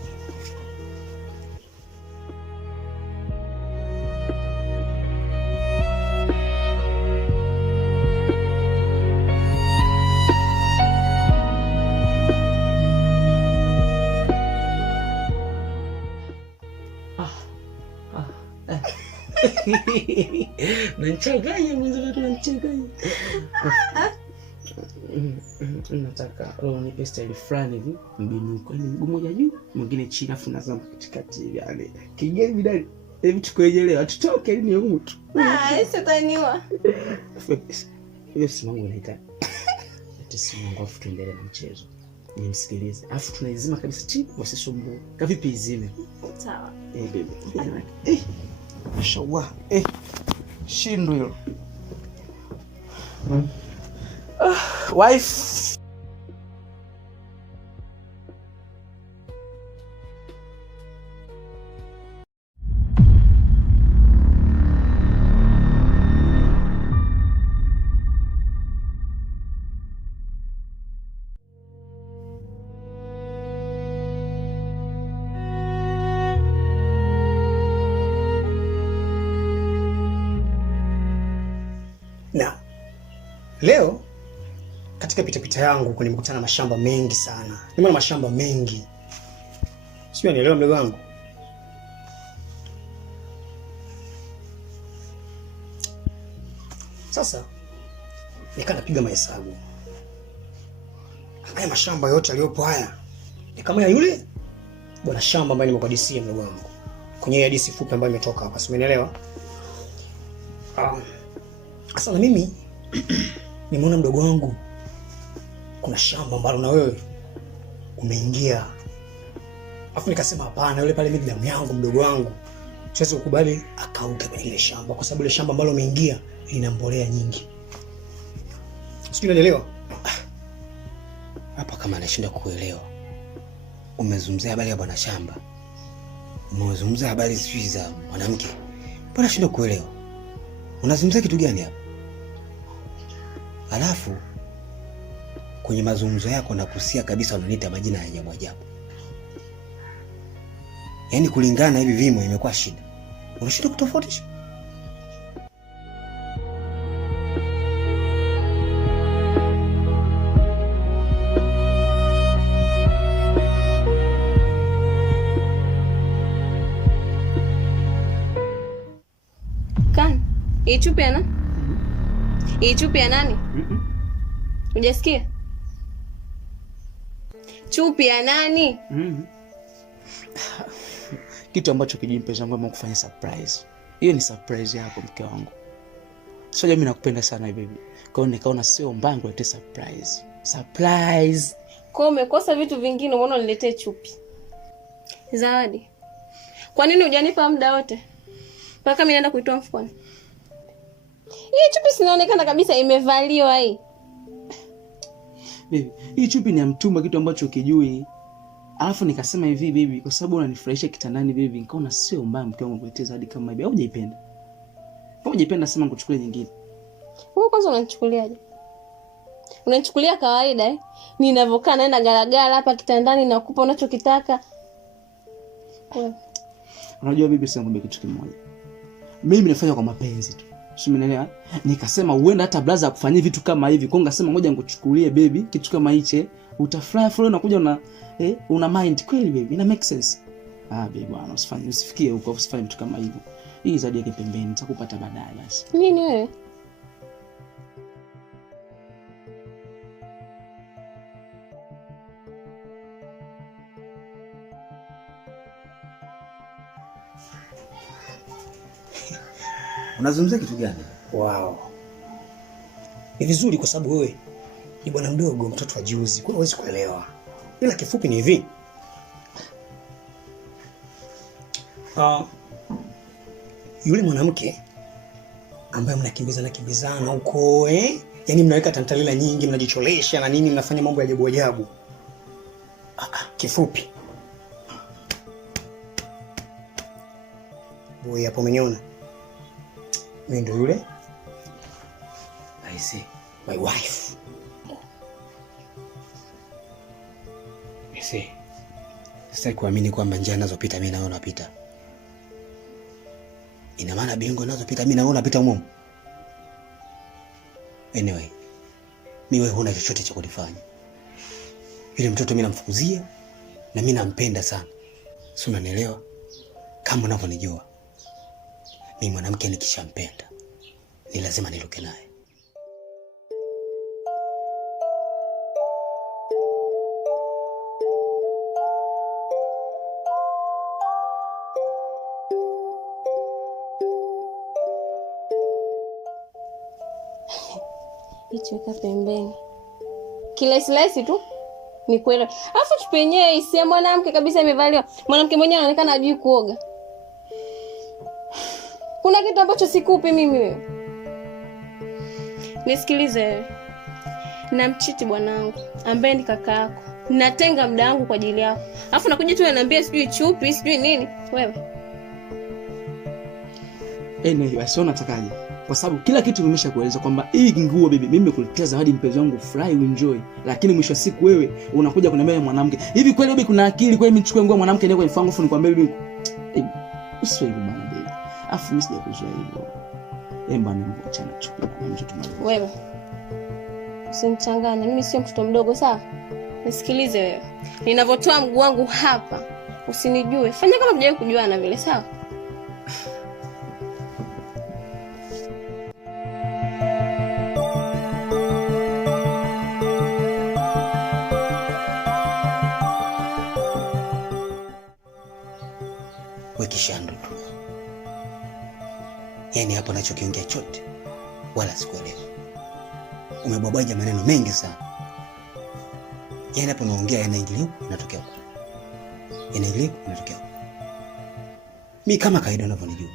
Nanchanganya mwanzo watu nanchanganya. Nataka nipe style fulani hivi, mbinuko ni mguu mmoja juu, mwingine chini afu nazama katikati hivi yani. Kigeni bidali. Hebu tukoelewa tutoke ili ni mtu. Sitaniwa. Hiyo simangu inaita. Ati simangu afu tuendelee na mchezo. Nimsikilize. Afu tunaizima kabisa chini wasisumbue. Kavipi izime? Sawa. Baby. Mashallah. Shindo hilo. Wife. Na leo katika pitapita yangu nimekutana mashamba mengi sana. Nimeona mashamba mengi. Sio nielewa mdogo wangu. Sasa nikanapiga mahesabu. Haya mashamba yote yaliyopo haya ni kama ya yule bwana shamba ambaye nimekwadisia mdogo wangu. Kwenye hadithi fupi ambayo imetoka hapa. Si umeelewa? Sasa na mimi nimeona mdogo wangu kuna shamba ambalo na wewe umeingia. Afu nikasema hapana, yule pale mimi damu yangu mdogo wangu. Siwezi kukubali akauke kwenye ile shamba kwa sababu ile shamba ambalo umeingia lina mbolea nyingi. Sijui unaelewa? Hapa kama anashinda kuelewa. Umezungumzia habari ya bwana shamba. Umezungumzia habari za mwanamke. Bwana anashinda kuelewa. Unazungumzia kitu gani hapa? Alafu kwenye mazungumzo yako nakusia kabisa unaniita majina ya ajabu ajabu. Yaani kulingana na hivi vimo imekuwa shida. Unashindwa kutofautisha? Kan, hii chupi ya nani? Hii chupi ya nani? Hujasikia? Chupi ya nani? Kitu ambacho kijui mpenzi wangu ama kufanya surprise. Hiyo ni surprise yako mke wangu. Sio mimi nakupenda sana baby. Kwa hiyo nikaona sio mbaya kuleta surprise. Surprise. Kwa umekosa vitu vingine umeona niletee chupi. Zawadi. Kwa nini hujanipa muda wote? Mpaka mimi naenda kuitoa mfukoni. Hii chupi sinaonekana kabisa imevaliwa hii. Baby, hii chupi ni ya mtumba, kitu ambacho ukijui. Alafu nikasema hivi baby, kwa sababu unanifurahisha kitandani baby, nikaona sio mbaya mke wangu kuletea zawadi kama hivi. Au hujaipenda? Au hujaipenda sema nikuchukulie nyingine? Wewe kwanza unanichukuliaje? Unanichukulia kawaida eh? Ninavokaa naenda galagala hapa kitandani na kukupa unachokitaka. Unajua bibi, sasa ngombe kitu kimoja. Mimi nafanya kwa mapenzi tu. Sio umeelewa? Nikasema uenda hata blaza akufanyie vitu kama hivi. Kwa ngasema ngoja nikuchukulie baby kitu kama hiche. Utafly flow na kuja una mind kweli baby. Ina make sense. Baby bwana usifikie huko, usifanye vitu kama hivyo. Hii zaidi yake pembeni nitakupata baadaye basi. Nini wewe? Unazungumzia kitu gani? Wow. Ni vizuri kwa sababu wewe ni bwana mdogo, mtoto wa juzi. Kwa huwezi kuelewa. Ila kifupi ni hivi. Yule mwanamke ambaye mnakimbizana huko yaani mnaweka tantalila nyingi, mnajicholesha na nini, mnafanya mambo ya ajabu ajabu. Kifupi. Boy hapo umeniona? Mimi ndio yule. I see. My wife. I see. Sasa kuamini kwamba njia nazopita mimi naona napita. Ina maana bingo nazopita mimi naona napita mumo. Anyway. Wewe huna chochote cha kunifanya. Yule mtoto mimi namfukuzia na mimi nampenda sana. Si unanielewa? Kama unavyonijua. Mimi mwanamke nikishampenda ni lazima niruke naye. Ichweka pembeni. Kila slice tu ni kweli. Alafu chupi yenyewe isi mwanamke kabisa imevaliwa. Mwanamke mwenyewe anaonekana hajui kuoga. Kuna kitu ambacho sikupi mimi wewe. Nisikilize wewe. Namchiti bwanangu ambaye ni kaka yako. Natenga muda wangu kwa ajili yako. Alafu nakuja tu unaniambia sijui chupi, sijui nini. Wewe. Basi unatakaje? Kwa sababu kila kitu nimeshakueleza kwamba hii nguo baby mimi nimekuletea zawadi mpenzi wangu, fly enjoy. Lakini mwisho wa siku wewe unakuja kuniambia mwanamke. Hivi kweli baby kuna akili kweli mimi nichukue nguo mwanamke niweke kwenye fangu nikwambia baby usiwe hivyo bana baby. Afu mimi sijakuzoea hivyo. Bana mchana chupi bana mtoto mdogo. Wewe. Usinichanganye, mimi sio mtoto mdogo sawa? Nisikilize wewe. Ninavotoa mguu wangu hapa, usinijue. Fanya kama hujawahi kujuana vile sawa? Kishando tu. Yaani hapo nachokiongea chote wala sikuelewa. Umebwabaja maneno mengi sana. Yaani hapo naongea yanaingilia inatokea huko. Yanaingilia inatokea huko. Mimi kama kawaida unavyonijua.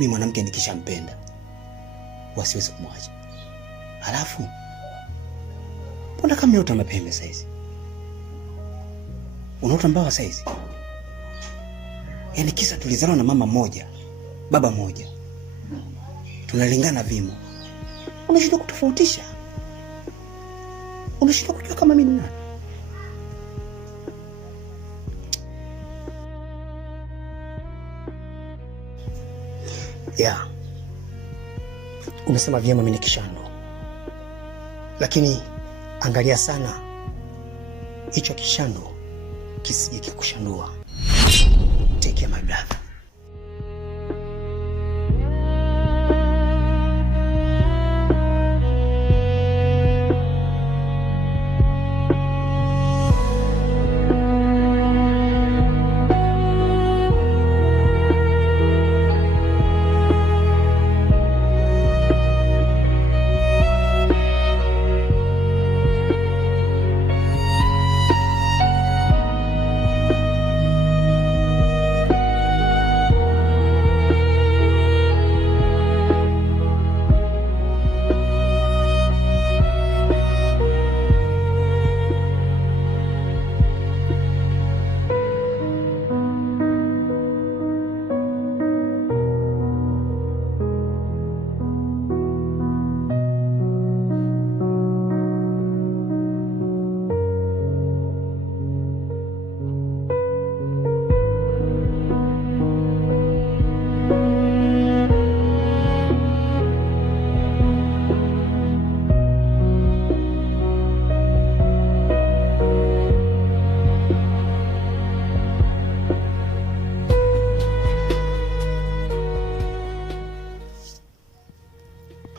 Mimi mwanamke nikishampenda wasiwezi kumwacha. Halafu mbona kama yote mapembe saizi? Unaota mbawa saizi? Yaani kisa tulizaliwa na mama moja, baba moja. Tunalingana vimo. Unashindwa kutofautisha. Unashindwa kujua kama mimi ni nani. Yeah. Umesema vyema mimi ni kishando. Lakini angalia sana hicho kishando kisije kikushandua. Take care my brother.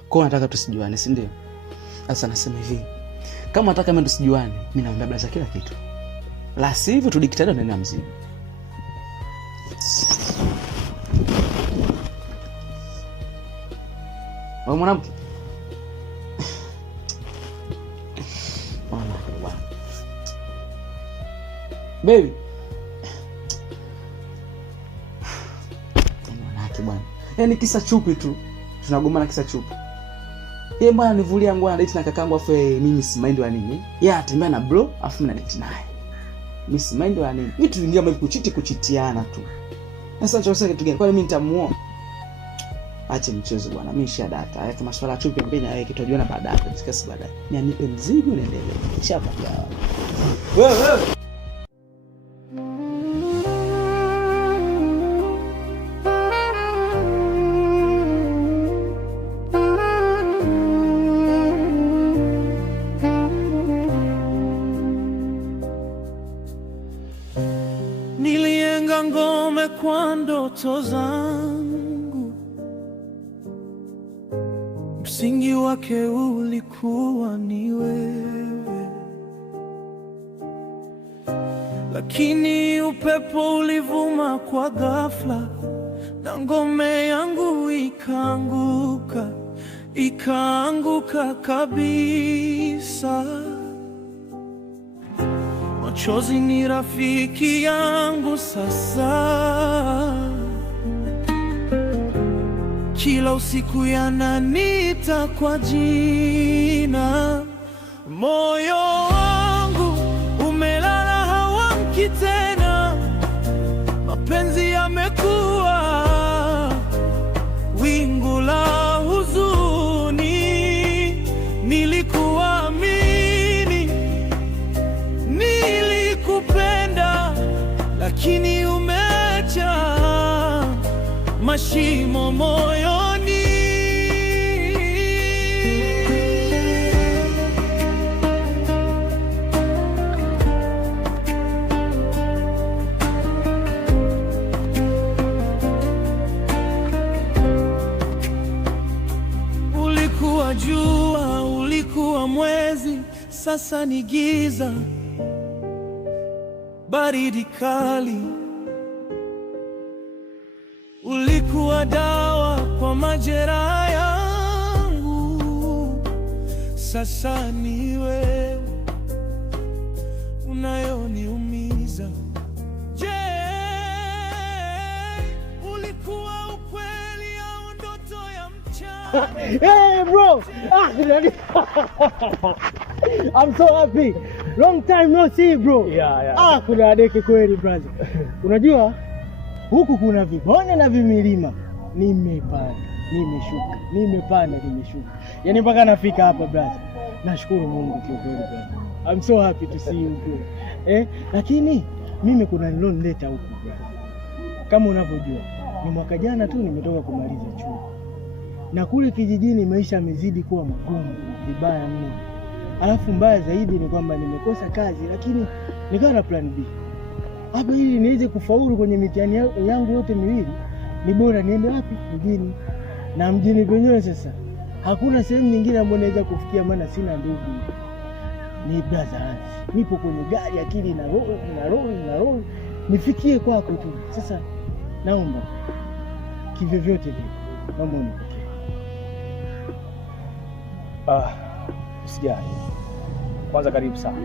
Kwa nataka tusijuane, si ndio? Sasa nasema hivi, kama nataka mimi tusijuane, mimi naomba blaza kila kitu. La sivyo tu diktari ndani ya mzigo. Wewe mwanamke. Baby. Mwanamke bwana. Yaani kisa chupi tu. Tunagomana kisa chupi. Yeye bwana nivulia nguo na date na kakangu afu mimi si mind wa nini? Yeye atembea na bro afu mimi na date naye. Mimi si mind wa nini? Vitu vingine kama kuchitiana tu. Sasa nachosema kitu gani? Kwani mimi nitamuoa? Acha mchezo bwana. Mimi nisha data. Haya kama swala chupi pembeni na yeye kitajiona baadaye. Discuss baadaye. Ni anipe mzigo niendelee. Chapa gawa. Wewe. Nilienga ngome kwa ndoto zangu, msingi wake ulikuwa ni wewe, lakini upepo ulivuma kwa ghafla na ngome yangu ikaanguka kabisa. Machozi ni rafiki yangu sasa, kila usiku yananiita kwa jina. Moyo wangu umelala hauamki tena, mapenzi yamekuwa wingu la huzuni. Nilikuamini, nilikupenda, lakini umeacha mashimo moyoni. Ulikuwa jua, ulikuwa mwezi, sasa ni giza, baridi kali. Ulikuwa dawa kwa majeraha yangu, sasa ni wewe unayoniumiza. Je, ulikuwa ukweli au ndoto ya mchana? Hey bro! I'm so happy. Long time no see bro. Yeah. Kuna deke kweli brother. Unajua huku kuna vibonde na vimilima. Nimepanda, nimeshuka, nimepanda, nimeshuka. Yaani mpaka nafika hapa brother. Nashukuru Mungu kwa kweli brother. I'm so happy to see you bro. Lakini mimi kuna nilonileta huku brother. Kama unavyojua, ni mwaka jana tu nimetoka kumaliza chuo. Na kule kijijini maisha yamezidi kuwa magumu, vibaya mno. Alafu mbaya zaidi ni kwamba nimekosa kazi, lakini nikawa na plan B. Hapa ili niweze kufaulu kwenye mitihani yangu yote miwili, ni bora niende wapi? Mjini. Na mjini penyewe sasa hakuna sehemu nyingine ambayo naweza kufikia, maana sina ndugu. Ni brother, nipo kwenye gari, akili na roho nifikie kwako tu. Sasa naomba kivyo vyote vile, naomba unipokee. Usijali. Kwanza karibu sana.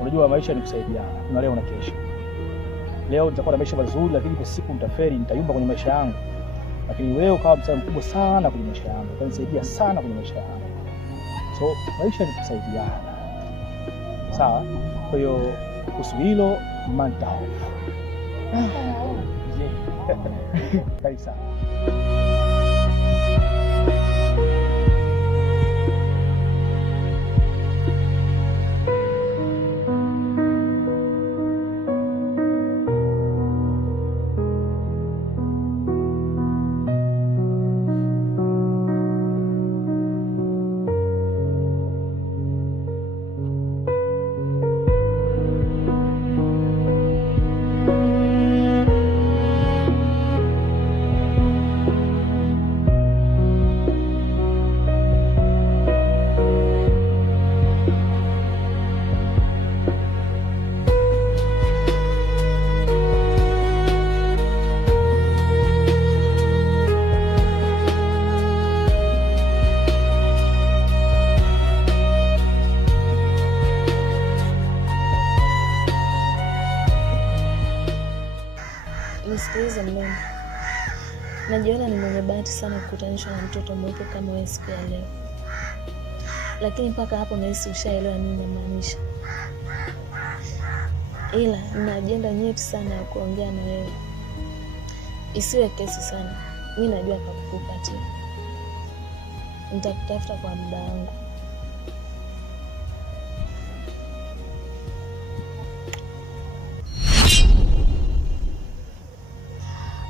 Unajua maisha ni kusaidiana. Na leo na kesho. Leo nitakuwa na maisha mazuri, lakini kwa siku nitaferi, nitayumba kwenye maisha yangu. Lakini wewe ukawa msaada mkubwa sana kwenye maisha yangu. Utanisaidia sana kwenye maisha yangu. So maisha ni kusaidiana. Sawa? Kwa hiyo kuhusu hilo manta hofu. Karibu sana. Najiona ni mwenye bahati sana kukutanishwa na mtoto mweupe kama wewe siku ya leo. Lakini mpaka hapo nahisi ushaelewa nini namaanisha. Ila nina ajenda nyeti sana ya kuongea na wewe. Isiwe kesi sana. Mimi najua pa kukupatia. Nitakutafuta kwa muda wangu.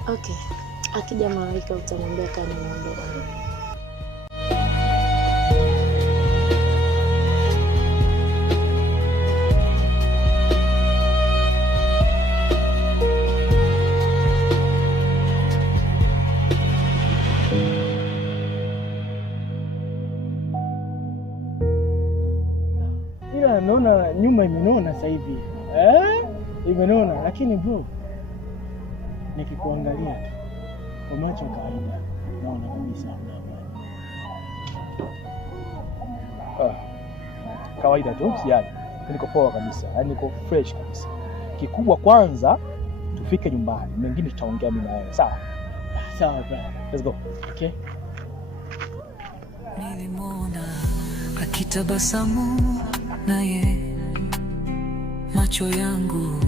Okay. Akija Malaika utamwambia kama nimeondoka. Ila naona nyuma imenona sasa hivi. Imenona, lakini bro, nikikuangalia tu kwa macho kawaida naona kabisa huna habari. Kawaida tu, usijali. Niko poa kabisa. Yaani niko fresh kabisa. Kikubwa kwanza tufike nyumbani. Mengine tutaongea mimi na wewe. Sawa? Sawa bro. Let's go. Okay? Nilimwona akitabasamu naye, macho yangu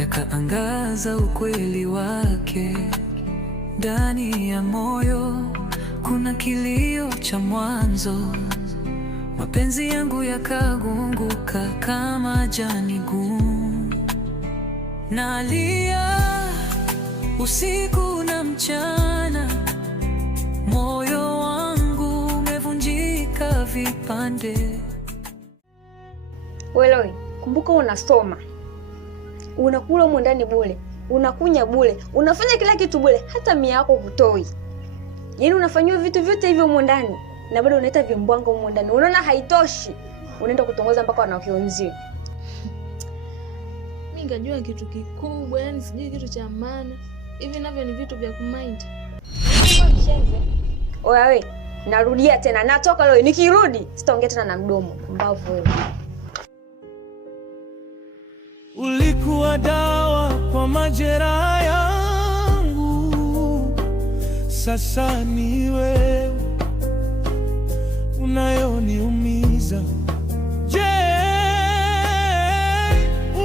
yakaangaza ukweli wake. Ndani ya moyo kuna kilio cha mwanzo, mapenzi yangu yakagunguka kama jani gumu. Nalia usiku na mchana, moyo wangu umevunjika vipande. Wewe kumbuka unasoma. Unakula huko ndani bure, unakunya bure, unafanya kila kitu bure, hata mia yako hutoi. Yaani unafanywa vitu vyote hivyo huko ndani na bado unaita vimbwanga huko ndani. Unaona haitoshi. Unaenda kutongoza mpaka wanakionzio. Mimi ngajua kitu kikubwa, yani sijui kitu cha maana. Hivi navyo ni vitu vya kumind. Oya wewe, narudia tena, natoka leo. Nikirudi sitaongea tena na mdomo. Mbavu wewe. Ulikuwa dawa kwa majeraha yangu, sasa ni wewe unayoniumiza. Je,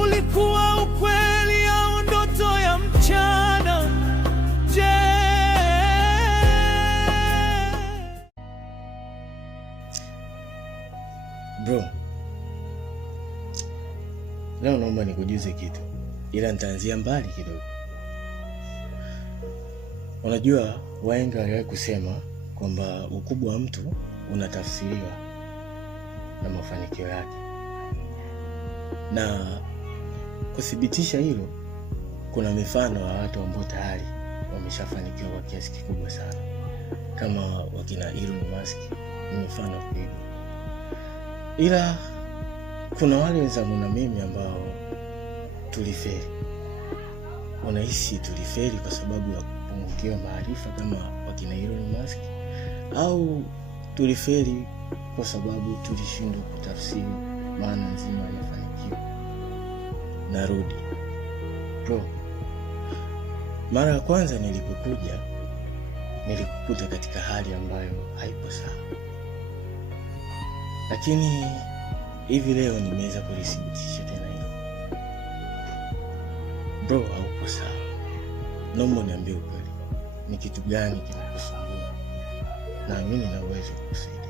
ulikuwa ukweli au ndoto ya mchana? Je, bro, leo naomba nikujuze kitu, ila nitaanzia mbali kidogo. Unajua wahenga waliwahi kusema kwamba ukubwa wa mtu unatafsiriwa na mafanikio yake, na kuthibitisha hilo kuna mifano ya watu ambao tayari wameshafanikiwa kwa kiasi kikubwa sana, kama wakina Elon Musk ni mfano hivi. Ila kuna wale wenzangu na mimi ambao tulifeli. Unahisi tulifeli kwa sababu ya kupungukiwa maarifa kama wakina Elon Musk, au tulifeli kwa sababu tulishindwa kutafsiri maana nzima ya mafanikio? Narudi bro, mara ya kwanza nilipokuja nilikukuta katika hali ambayo haipo sawa, lakini hivi leo nimeweza kulithibitisha tena hilo. Bro, haupo sawa. Naomba niambie ukweli, ni kitu gani kinakusumbua? Naamini na uwezo kukusaidia.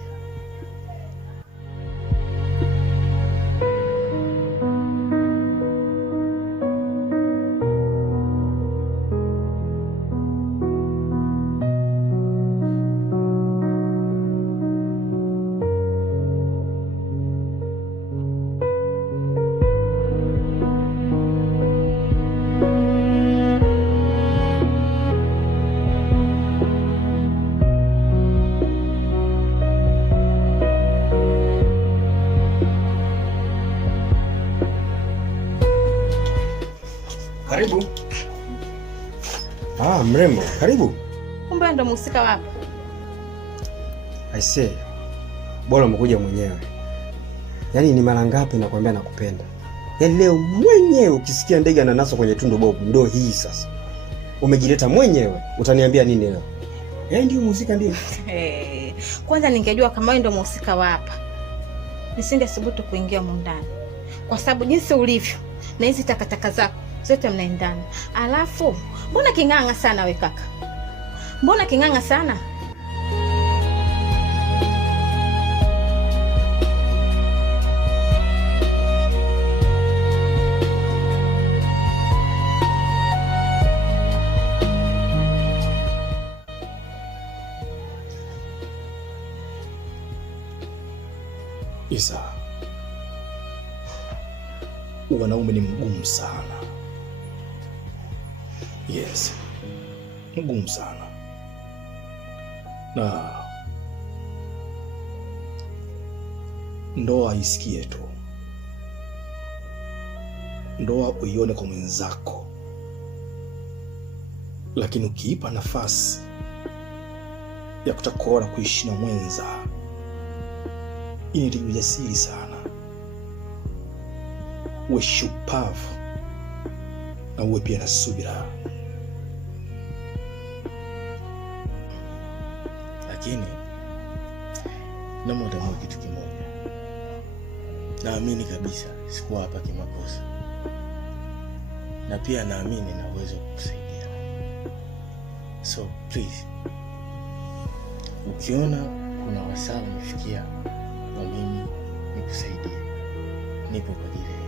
Karibu. Mrembo, karibu. Kumbe ndo mhusika wapo. Aisee, bora umekuja mwenyewe. Yaani ni mara ngapi nakwambia nakupenda. Yaani leo mwenyewe ukisikia ndege ananaswa kwenye tundu bovu, ndio hii sasa. Umejileta mwenyewe, utaniambia nini leo? Ndio mhusika ndio. Kwanza ningejua kama wewe ndio mhusika wa hapa, nisingethubutu kuingia huko ndani, kwa sababu jinsi ulivyo na hizi takataka zako zote mnaendana. Alafu mbona king'anga sana we kaka? Mbona king'anga sana? Isa, wanaume ni mgumu sana. Yes, mgumu sana. Na ndoa isikie tu, ndoa uione kwa mwenzako, lakini ukiipa nafasi ya kutaka kuona kuishi na mwenza, inahitaji ujasiri sana. Uwe shupavu na uwe pia na subira. Lakini naomba utambue kitu kimoja. Naamini kabisa sikuwa hapa kimakosa, na pia naamini na uwezo kukusaidia. So please, ukiona kuna wasaa umefikia na mimi nikusaidie, nipo kwa ajili hiyo.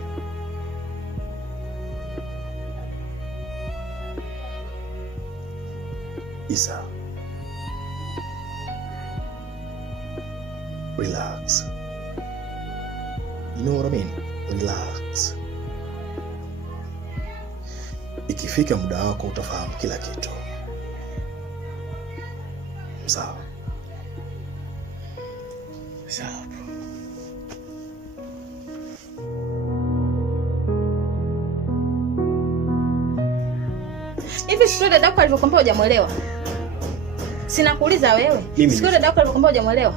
Isa, relax. You know what I mean? Relax. Ikifika muda wako utafahamu kila kitu. Sawa? Sawa. Hivi sio dada yako alivyokuambia hujamuelewa? Sinakuuliza wewe. Sio dada yako alivyokuambia hujamuelewa?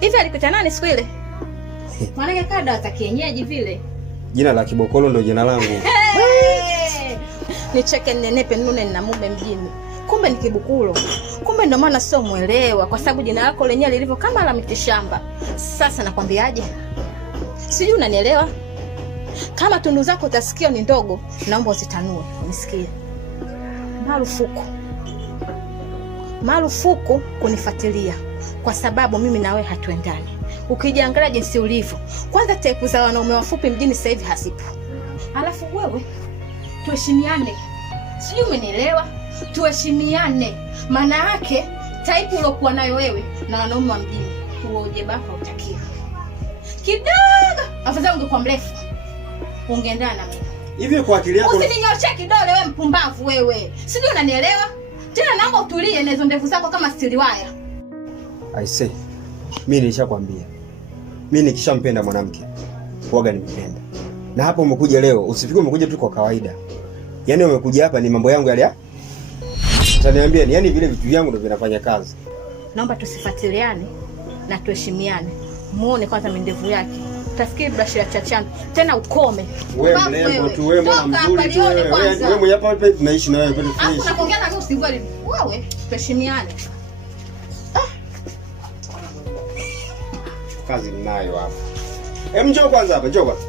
Hivi alikuita nani siku ile? Maana kada za kienyeji vile. Jina la Kibokolo ndio jina langu. Hey! Nicheke nenepe nune na mume mjini. Kumbe ni Kibukulo. Kumbe ndio maana sio muelewa, kwa sababu jina lako lenyewe lilivyo kama la mitishamba. Sasa nakwambiaje? Sijui unanielewa? Kama tundu zako utasikia ni ndogo, naomba usitanue, unisikie. Marufuku kunifuatilia, kwa sababu mimi na wewe hatuendani. Ukijiangalia jinsi ulivyo, kwanza type za wanaume wafupi mjini sasa hivi hasipo. Alafu wewe tuheshimiane. Sijui umenielewa? Tuheshimiane. Maana yake type ulokuwa nayo wewe na wanaume wa mjini, uoje baka utakia. Kidogo afadhali ungekuwa mrefu, ungeendana na mimi. Hivi kwa akili yako usininyoshee kidole wewe mpumbavu wewe. Sijui unanielewa? Tena naomba utulie na hizo ndevu zako kama stiliwaya. I say, mimi nilishakwambia. Mimi nikishampenda mwanamke, huaga nimpenda. Na hapo umekuja leo, usifikiri umekuja tu kwa kawaida. Yaani umekuja hapa ni mambo yangu yale. Utaniambia ni yani vile vitu vyangu ndio vinafanya kazi. Naomba tusifuatiliane na tuheshimiane. Muone kwanza mindevu yake. Utafikiri bashira chachana. Tena ukome. Wewe mlembo tu, wewe mwana mzuri tu wewe. Wewe mwenye hapa hapa tunaishi na wewe kwetu fresh. Hapo naongea na mimi usivali. Wewe tuheshimiane. Kazi ninayo hapa. Njoo kwanza hapa, njoo kwanza.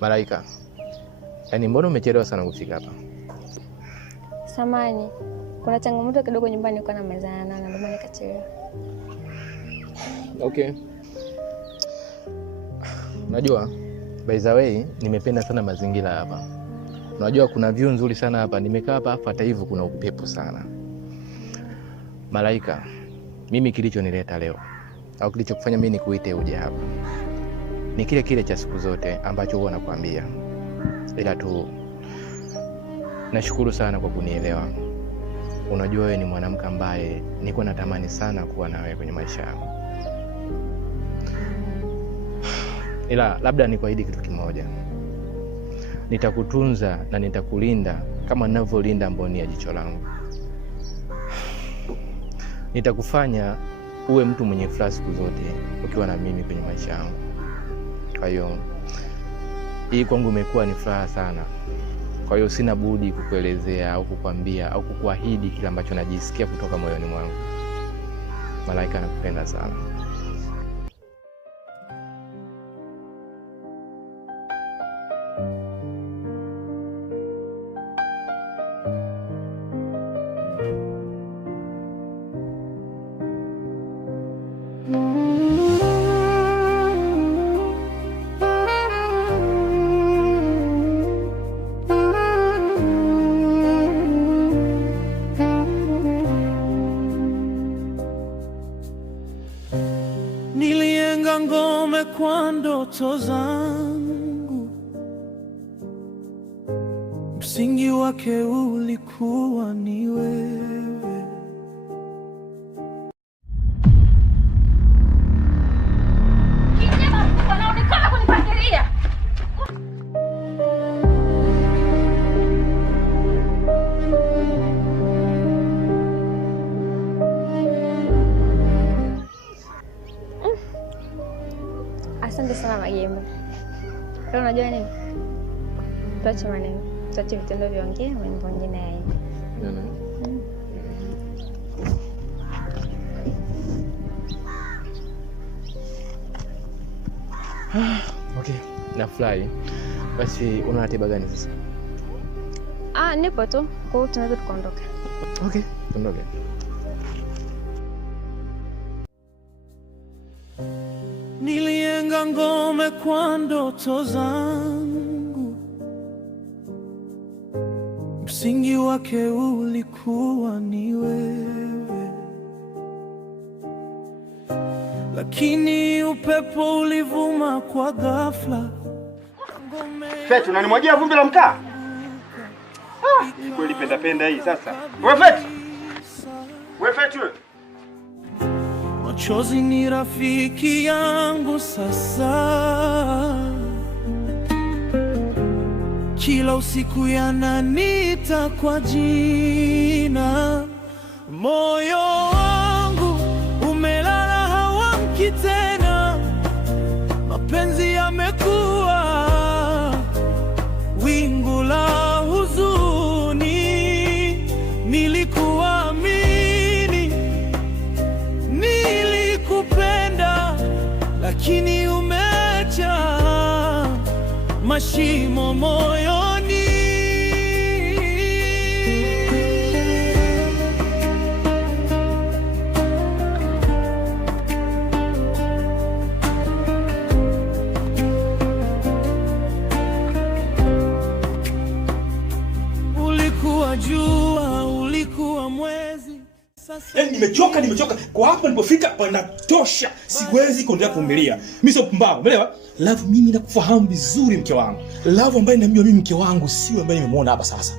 Malaika, yaani mbona umechelewa sana kufika hapa? Samani, kuna changamoto kidogo nyumbani kwa na mezana na ndio maana nikachelewa. Okay. Najua By the way, nimependa sana mazingira hapa. Unajua kuna view nzuri sana hapa. Nimekaa hapa hata hivyo kuna upepo sana. Malaika, mimi kilichonileta leo au kilichokufanya mimi nikuite uje hapa ni kile kile cha siku zote ambacho huwa nakwambia. Ila tu nashukuru sana kwa kunielewa. Unajua wewe ni mwanamke ambaye niko natamani sana kuwa na wewe kwenye maisha yangu. Ila labda nikuahidi kitu kimoja. Nitakutunza na nitakulinda kama ninavyolinda mboni ya jicho langu. Nitakufanya uwe mtu mwenye furaha siku zote ukiwa na mimi kwenye maisha yangu. Kwa hiyo hii kwangu imekuwa ni furaha sana. Kwa hiyo sina budi kukuelezea au kukwambia au kukuahidi kile ambacho najisikia kutoka moyoni mwangu. Malaika, nakupenda sana. Nilienga ngome kwa ndoto zangu, msingi wake ulikuwa ni wewe. Wanaonekana kunipangilia. Asante sana Magembe. Leo unajua nini? Tuache maneno. Tuache vitendo viongee, mambo mengine yaende. Okay, nafurahi. Basi una ratiba gani sasa? Nipo tu. Kwa hiyo tunaweza tukaondoka. Okay, tuondoke. Nilienga ngome kwa ndoto zangu, msingi wake ulikuwa ni wewe, lakini upepo ulivuma kwa ghafla. Feti, unanimwagia vumbi la mkaa? Kweli penda hii sasa. Wewe Feti! Wewe Feti wewe! Machozi ni rafiki yangu sasa, kila usiku yananiita kwa jina. Moyo wangu umelala hauamki tena, mapenzi yamekuwa wingu la huzuni. Nilikuamini, nilikupenda, lakini umeacha mashimo moyoni. Ulikuwa jua, ulikuwa mwezi. Yaani nimechoka kwa hapa nilipofika panatosha. Siwezi kuendelea kuvumilia. Mimi sio pumbavu, umeelewa? Love, mimi nakufahamu vizuri mke wangu. Love ambaye namjua mimi mke wangu sio ambaye nimemuona hapa sasa.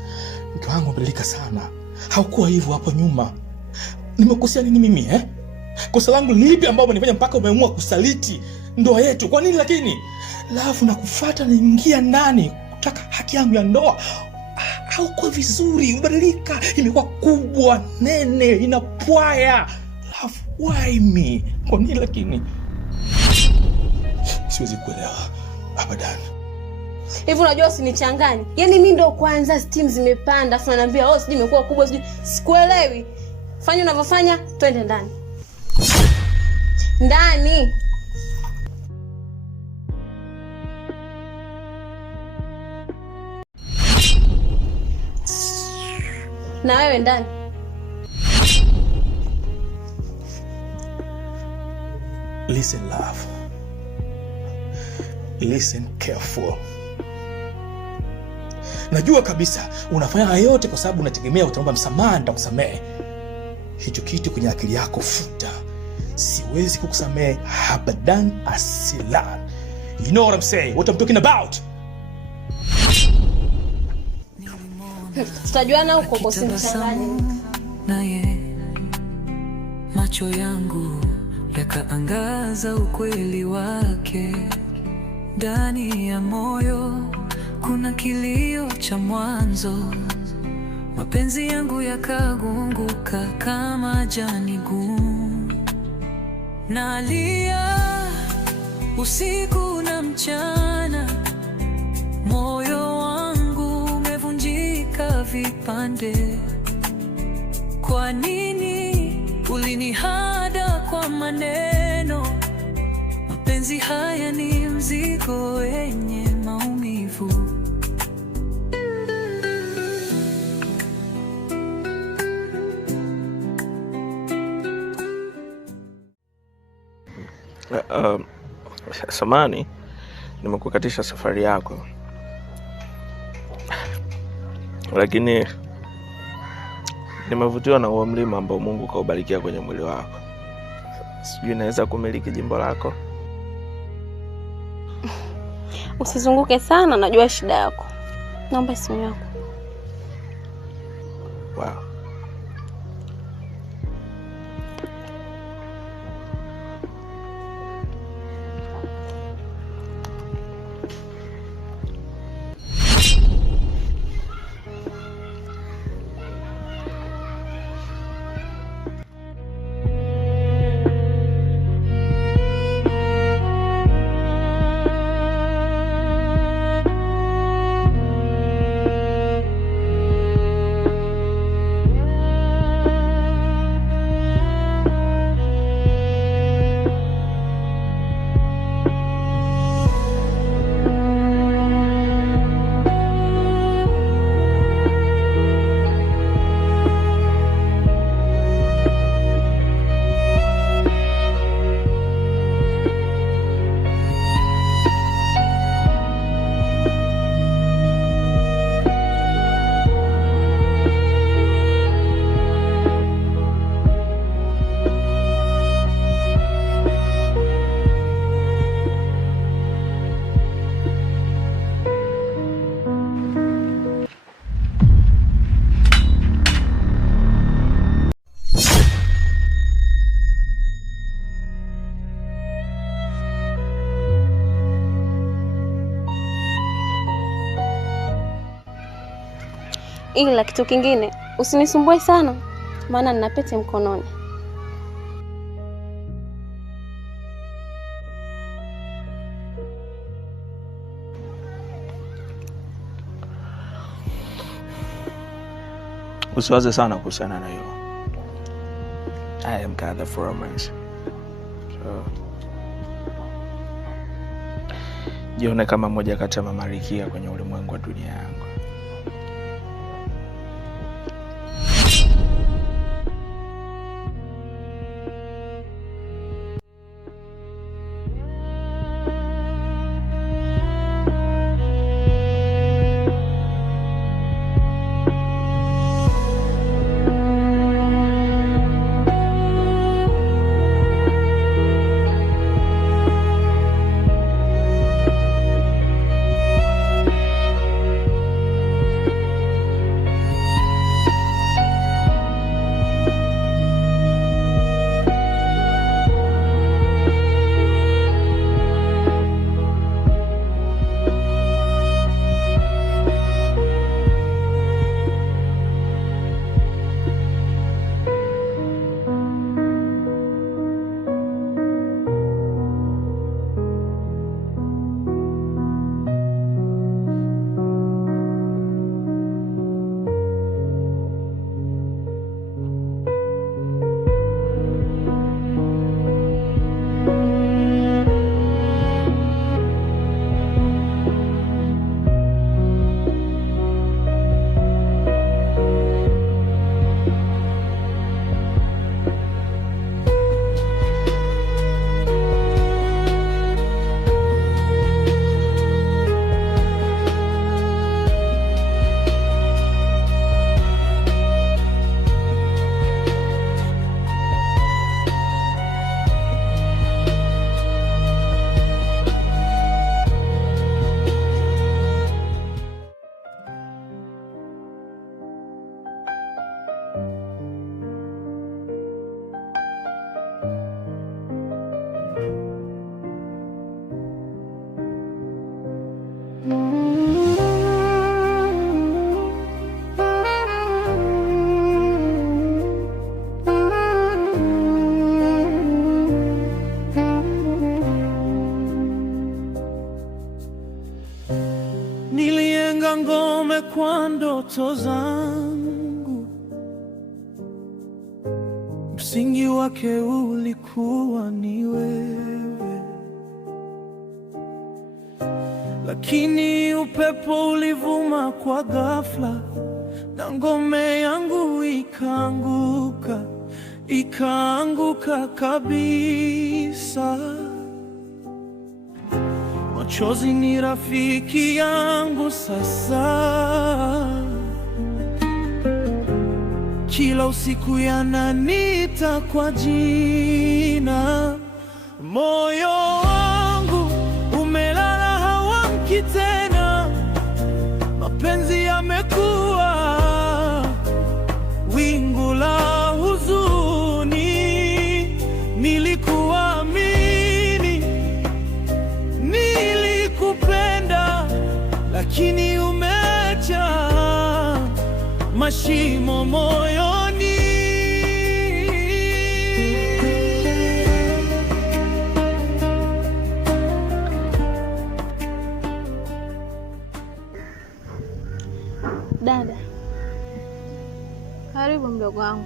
Mke wangu amebadilika sana. Haukuwa hivyo hapo nyuma. Nimekosea nini mimi Kosa langu lipi ambalo umenifanya mpaka umeamua kusaliti ndoa yetu? Kwa nini lakini? Love, nakufuata naingia ndani kutaka haki yangu ya ndoa. Haukuwa vizuri, umebadilika, imekuwa kubwa, nene, inapwaya. Love, why me? Kwa nini lakini? Siwezi kuelewa abadan. Hivi unajua usinichanganye. Yaani mimi ndo kwanza steam zimepanda, afu ananiambia sijui imekuwa kubwa sijui. Sikuelewi. Fanya unavyofanya, twende ndani. Ndani. Na wewe ndani. Listen love. Listen careful. Najua kabisa unafanya haya yote kwa sababu unategemea utaomba msamaha nitakusamehe. Hicho kitu kwenye akili yako futa. Siwezi kukusamehe abadan asilan. You know what I'm saying? What I'm talking about? Tutajuana huko bosi mchangani. Naye macho yangu yakaangaza ukweli wake. Ndani ya moyo kuna kilio cha mwanzo. Mapenzi yangu yakagunguka kama jani gumu. Nalia usiku na mchana. Moyo wangu umevunjika vipande. Kwa nini ulinihada kwa maneno? Mapenzi haya ni mzigo wenye maumivu. Samani, nimekukatisha safari yako, lakini nimevutiwa na huo mlima ambao Mungu kaubarikia kwenye mwili wako. Sijui naweza kumiliki jimbo lako? Usizunguke sana, najua shida yako. Naomba simu yako. Wow. Ila kitu kingine, usinisumbue sana, maana nina pete mkononi. Usiwaze sana kuhusiana na hiyo. I am God for romance. So, jione kama moja kati ya mamalikia kwenye ulimwengu wa dunia yangu. ndoto zangu, msingi wake ulikuwa ni wewe, lakini upepo ulivuma kwa ghafla na ngome yangu ikaanguka kabisa. Machozi ni rafiki yangu sasa, kila usiku yananiita kwa jina. Moyo wangu umelala, hauamki tena, mapenzi yamekuwa wingu la huzuni. Nilikuamini, nilikupenda, lakini umeacha mashimo moyoni. Dada, karibu mdogo wangu.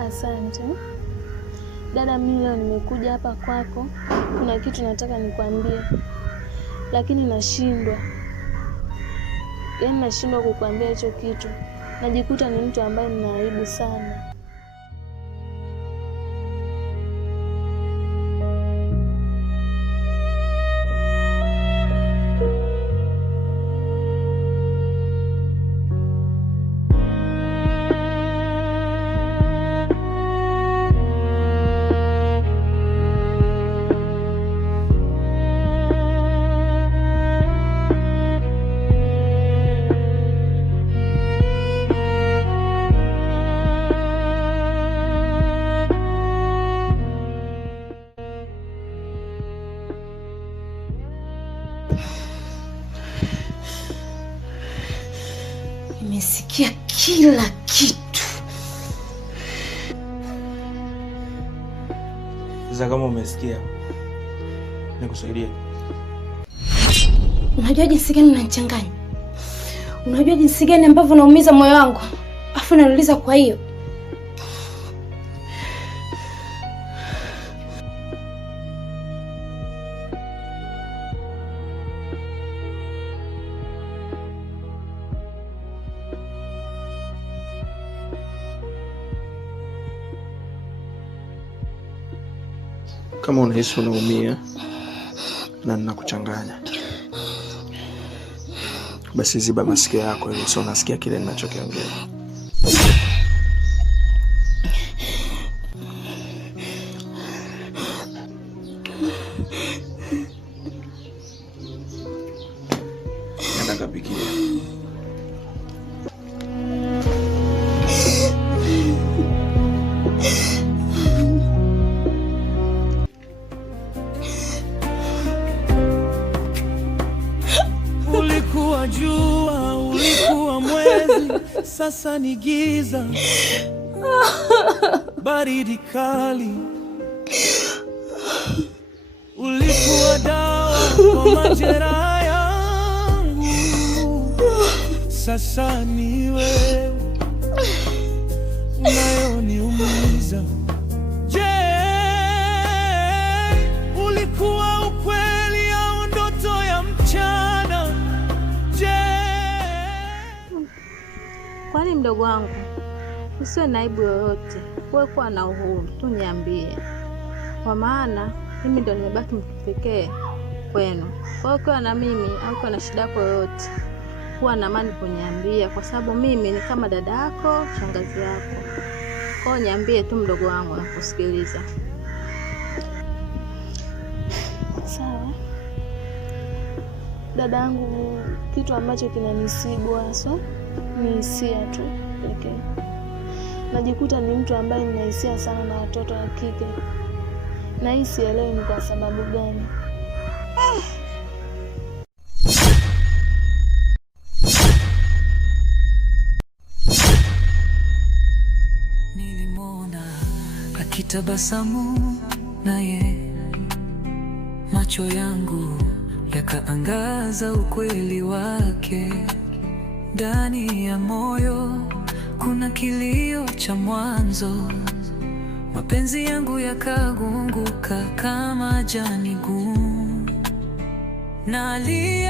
Asante dada, mimi leo nimekuja hapa kwako, kuna kitu nataka nikwambie, lakini nashindwa. Yaani nashindwa kukwambia hicho kitu. Najikuta ni mtu ambaye nina aibu sana. Nimesikia kila kitu. Sasa kama umesikia, nikusaidie. Unajua jinsi gani unanichanganya? Unajua jinsi gani ambavyo unaumiza moyo wangu? Afu unaniuliza kwa hiyo. Kama unahisi unaumia na ninakuchanganya, basi ziba masikio yako ili usio nasikia kile ninachokiongea. Nataka pikia. Ulikuwa jua, ulikuwa mwezi, sasa ni giza, baridi kali. Ulikuwa dawa kwa majeraha yangu, sasa ni wewe unayoniumiza. Je, ulikuwa ukweli au ndoto ya mchana? Kwani mdogo wangu, usiwe na aibu yoyote, wewe kuwa na uhuru tu, niambie, kwa maana mimi ndo nimebaki mtu pekee kwenu. Kwa hiyo ukiwa na mimi au ukiwa na shida yako yoyote, kuwa na amani kuniambia, kwa sababu mimi ni kama dada yako, shangazi yako. Kwa hiyo niambie tu mdogo wangu, nakusikiliza. Sawa dada yangu, kitu ambacho kinanisibu hasa ni hisia tu pekee. Najikuta ni mtu ambaye nina hisia sana na watoto wa kike, na hii sielewi ni kwa sababu gani. Nilimwona akitabasamu naye, macho yangu yakaangaza ukweli wake. Ndani ya moyo kuna kilio cha mwanzo, mapenzi yangu yakagunguka kama jani gumu. Nalia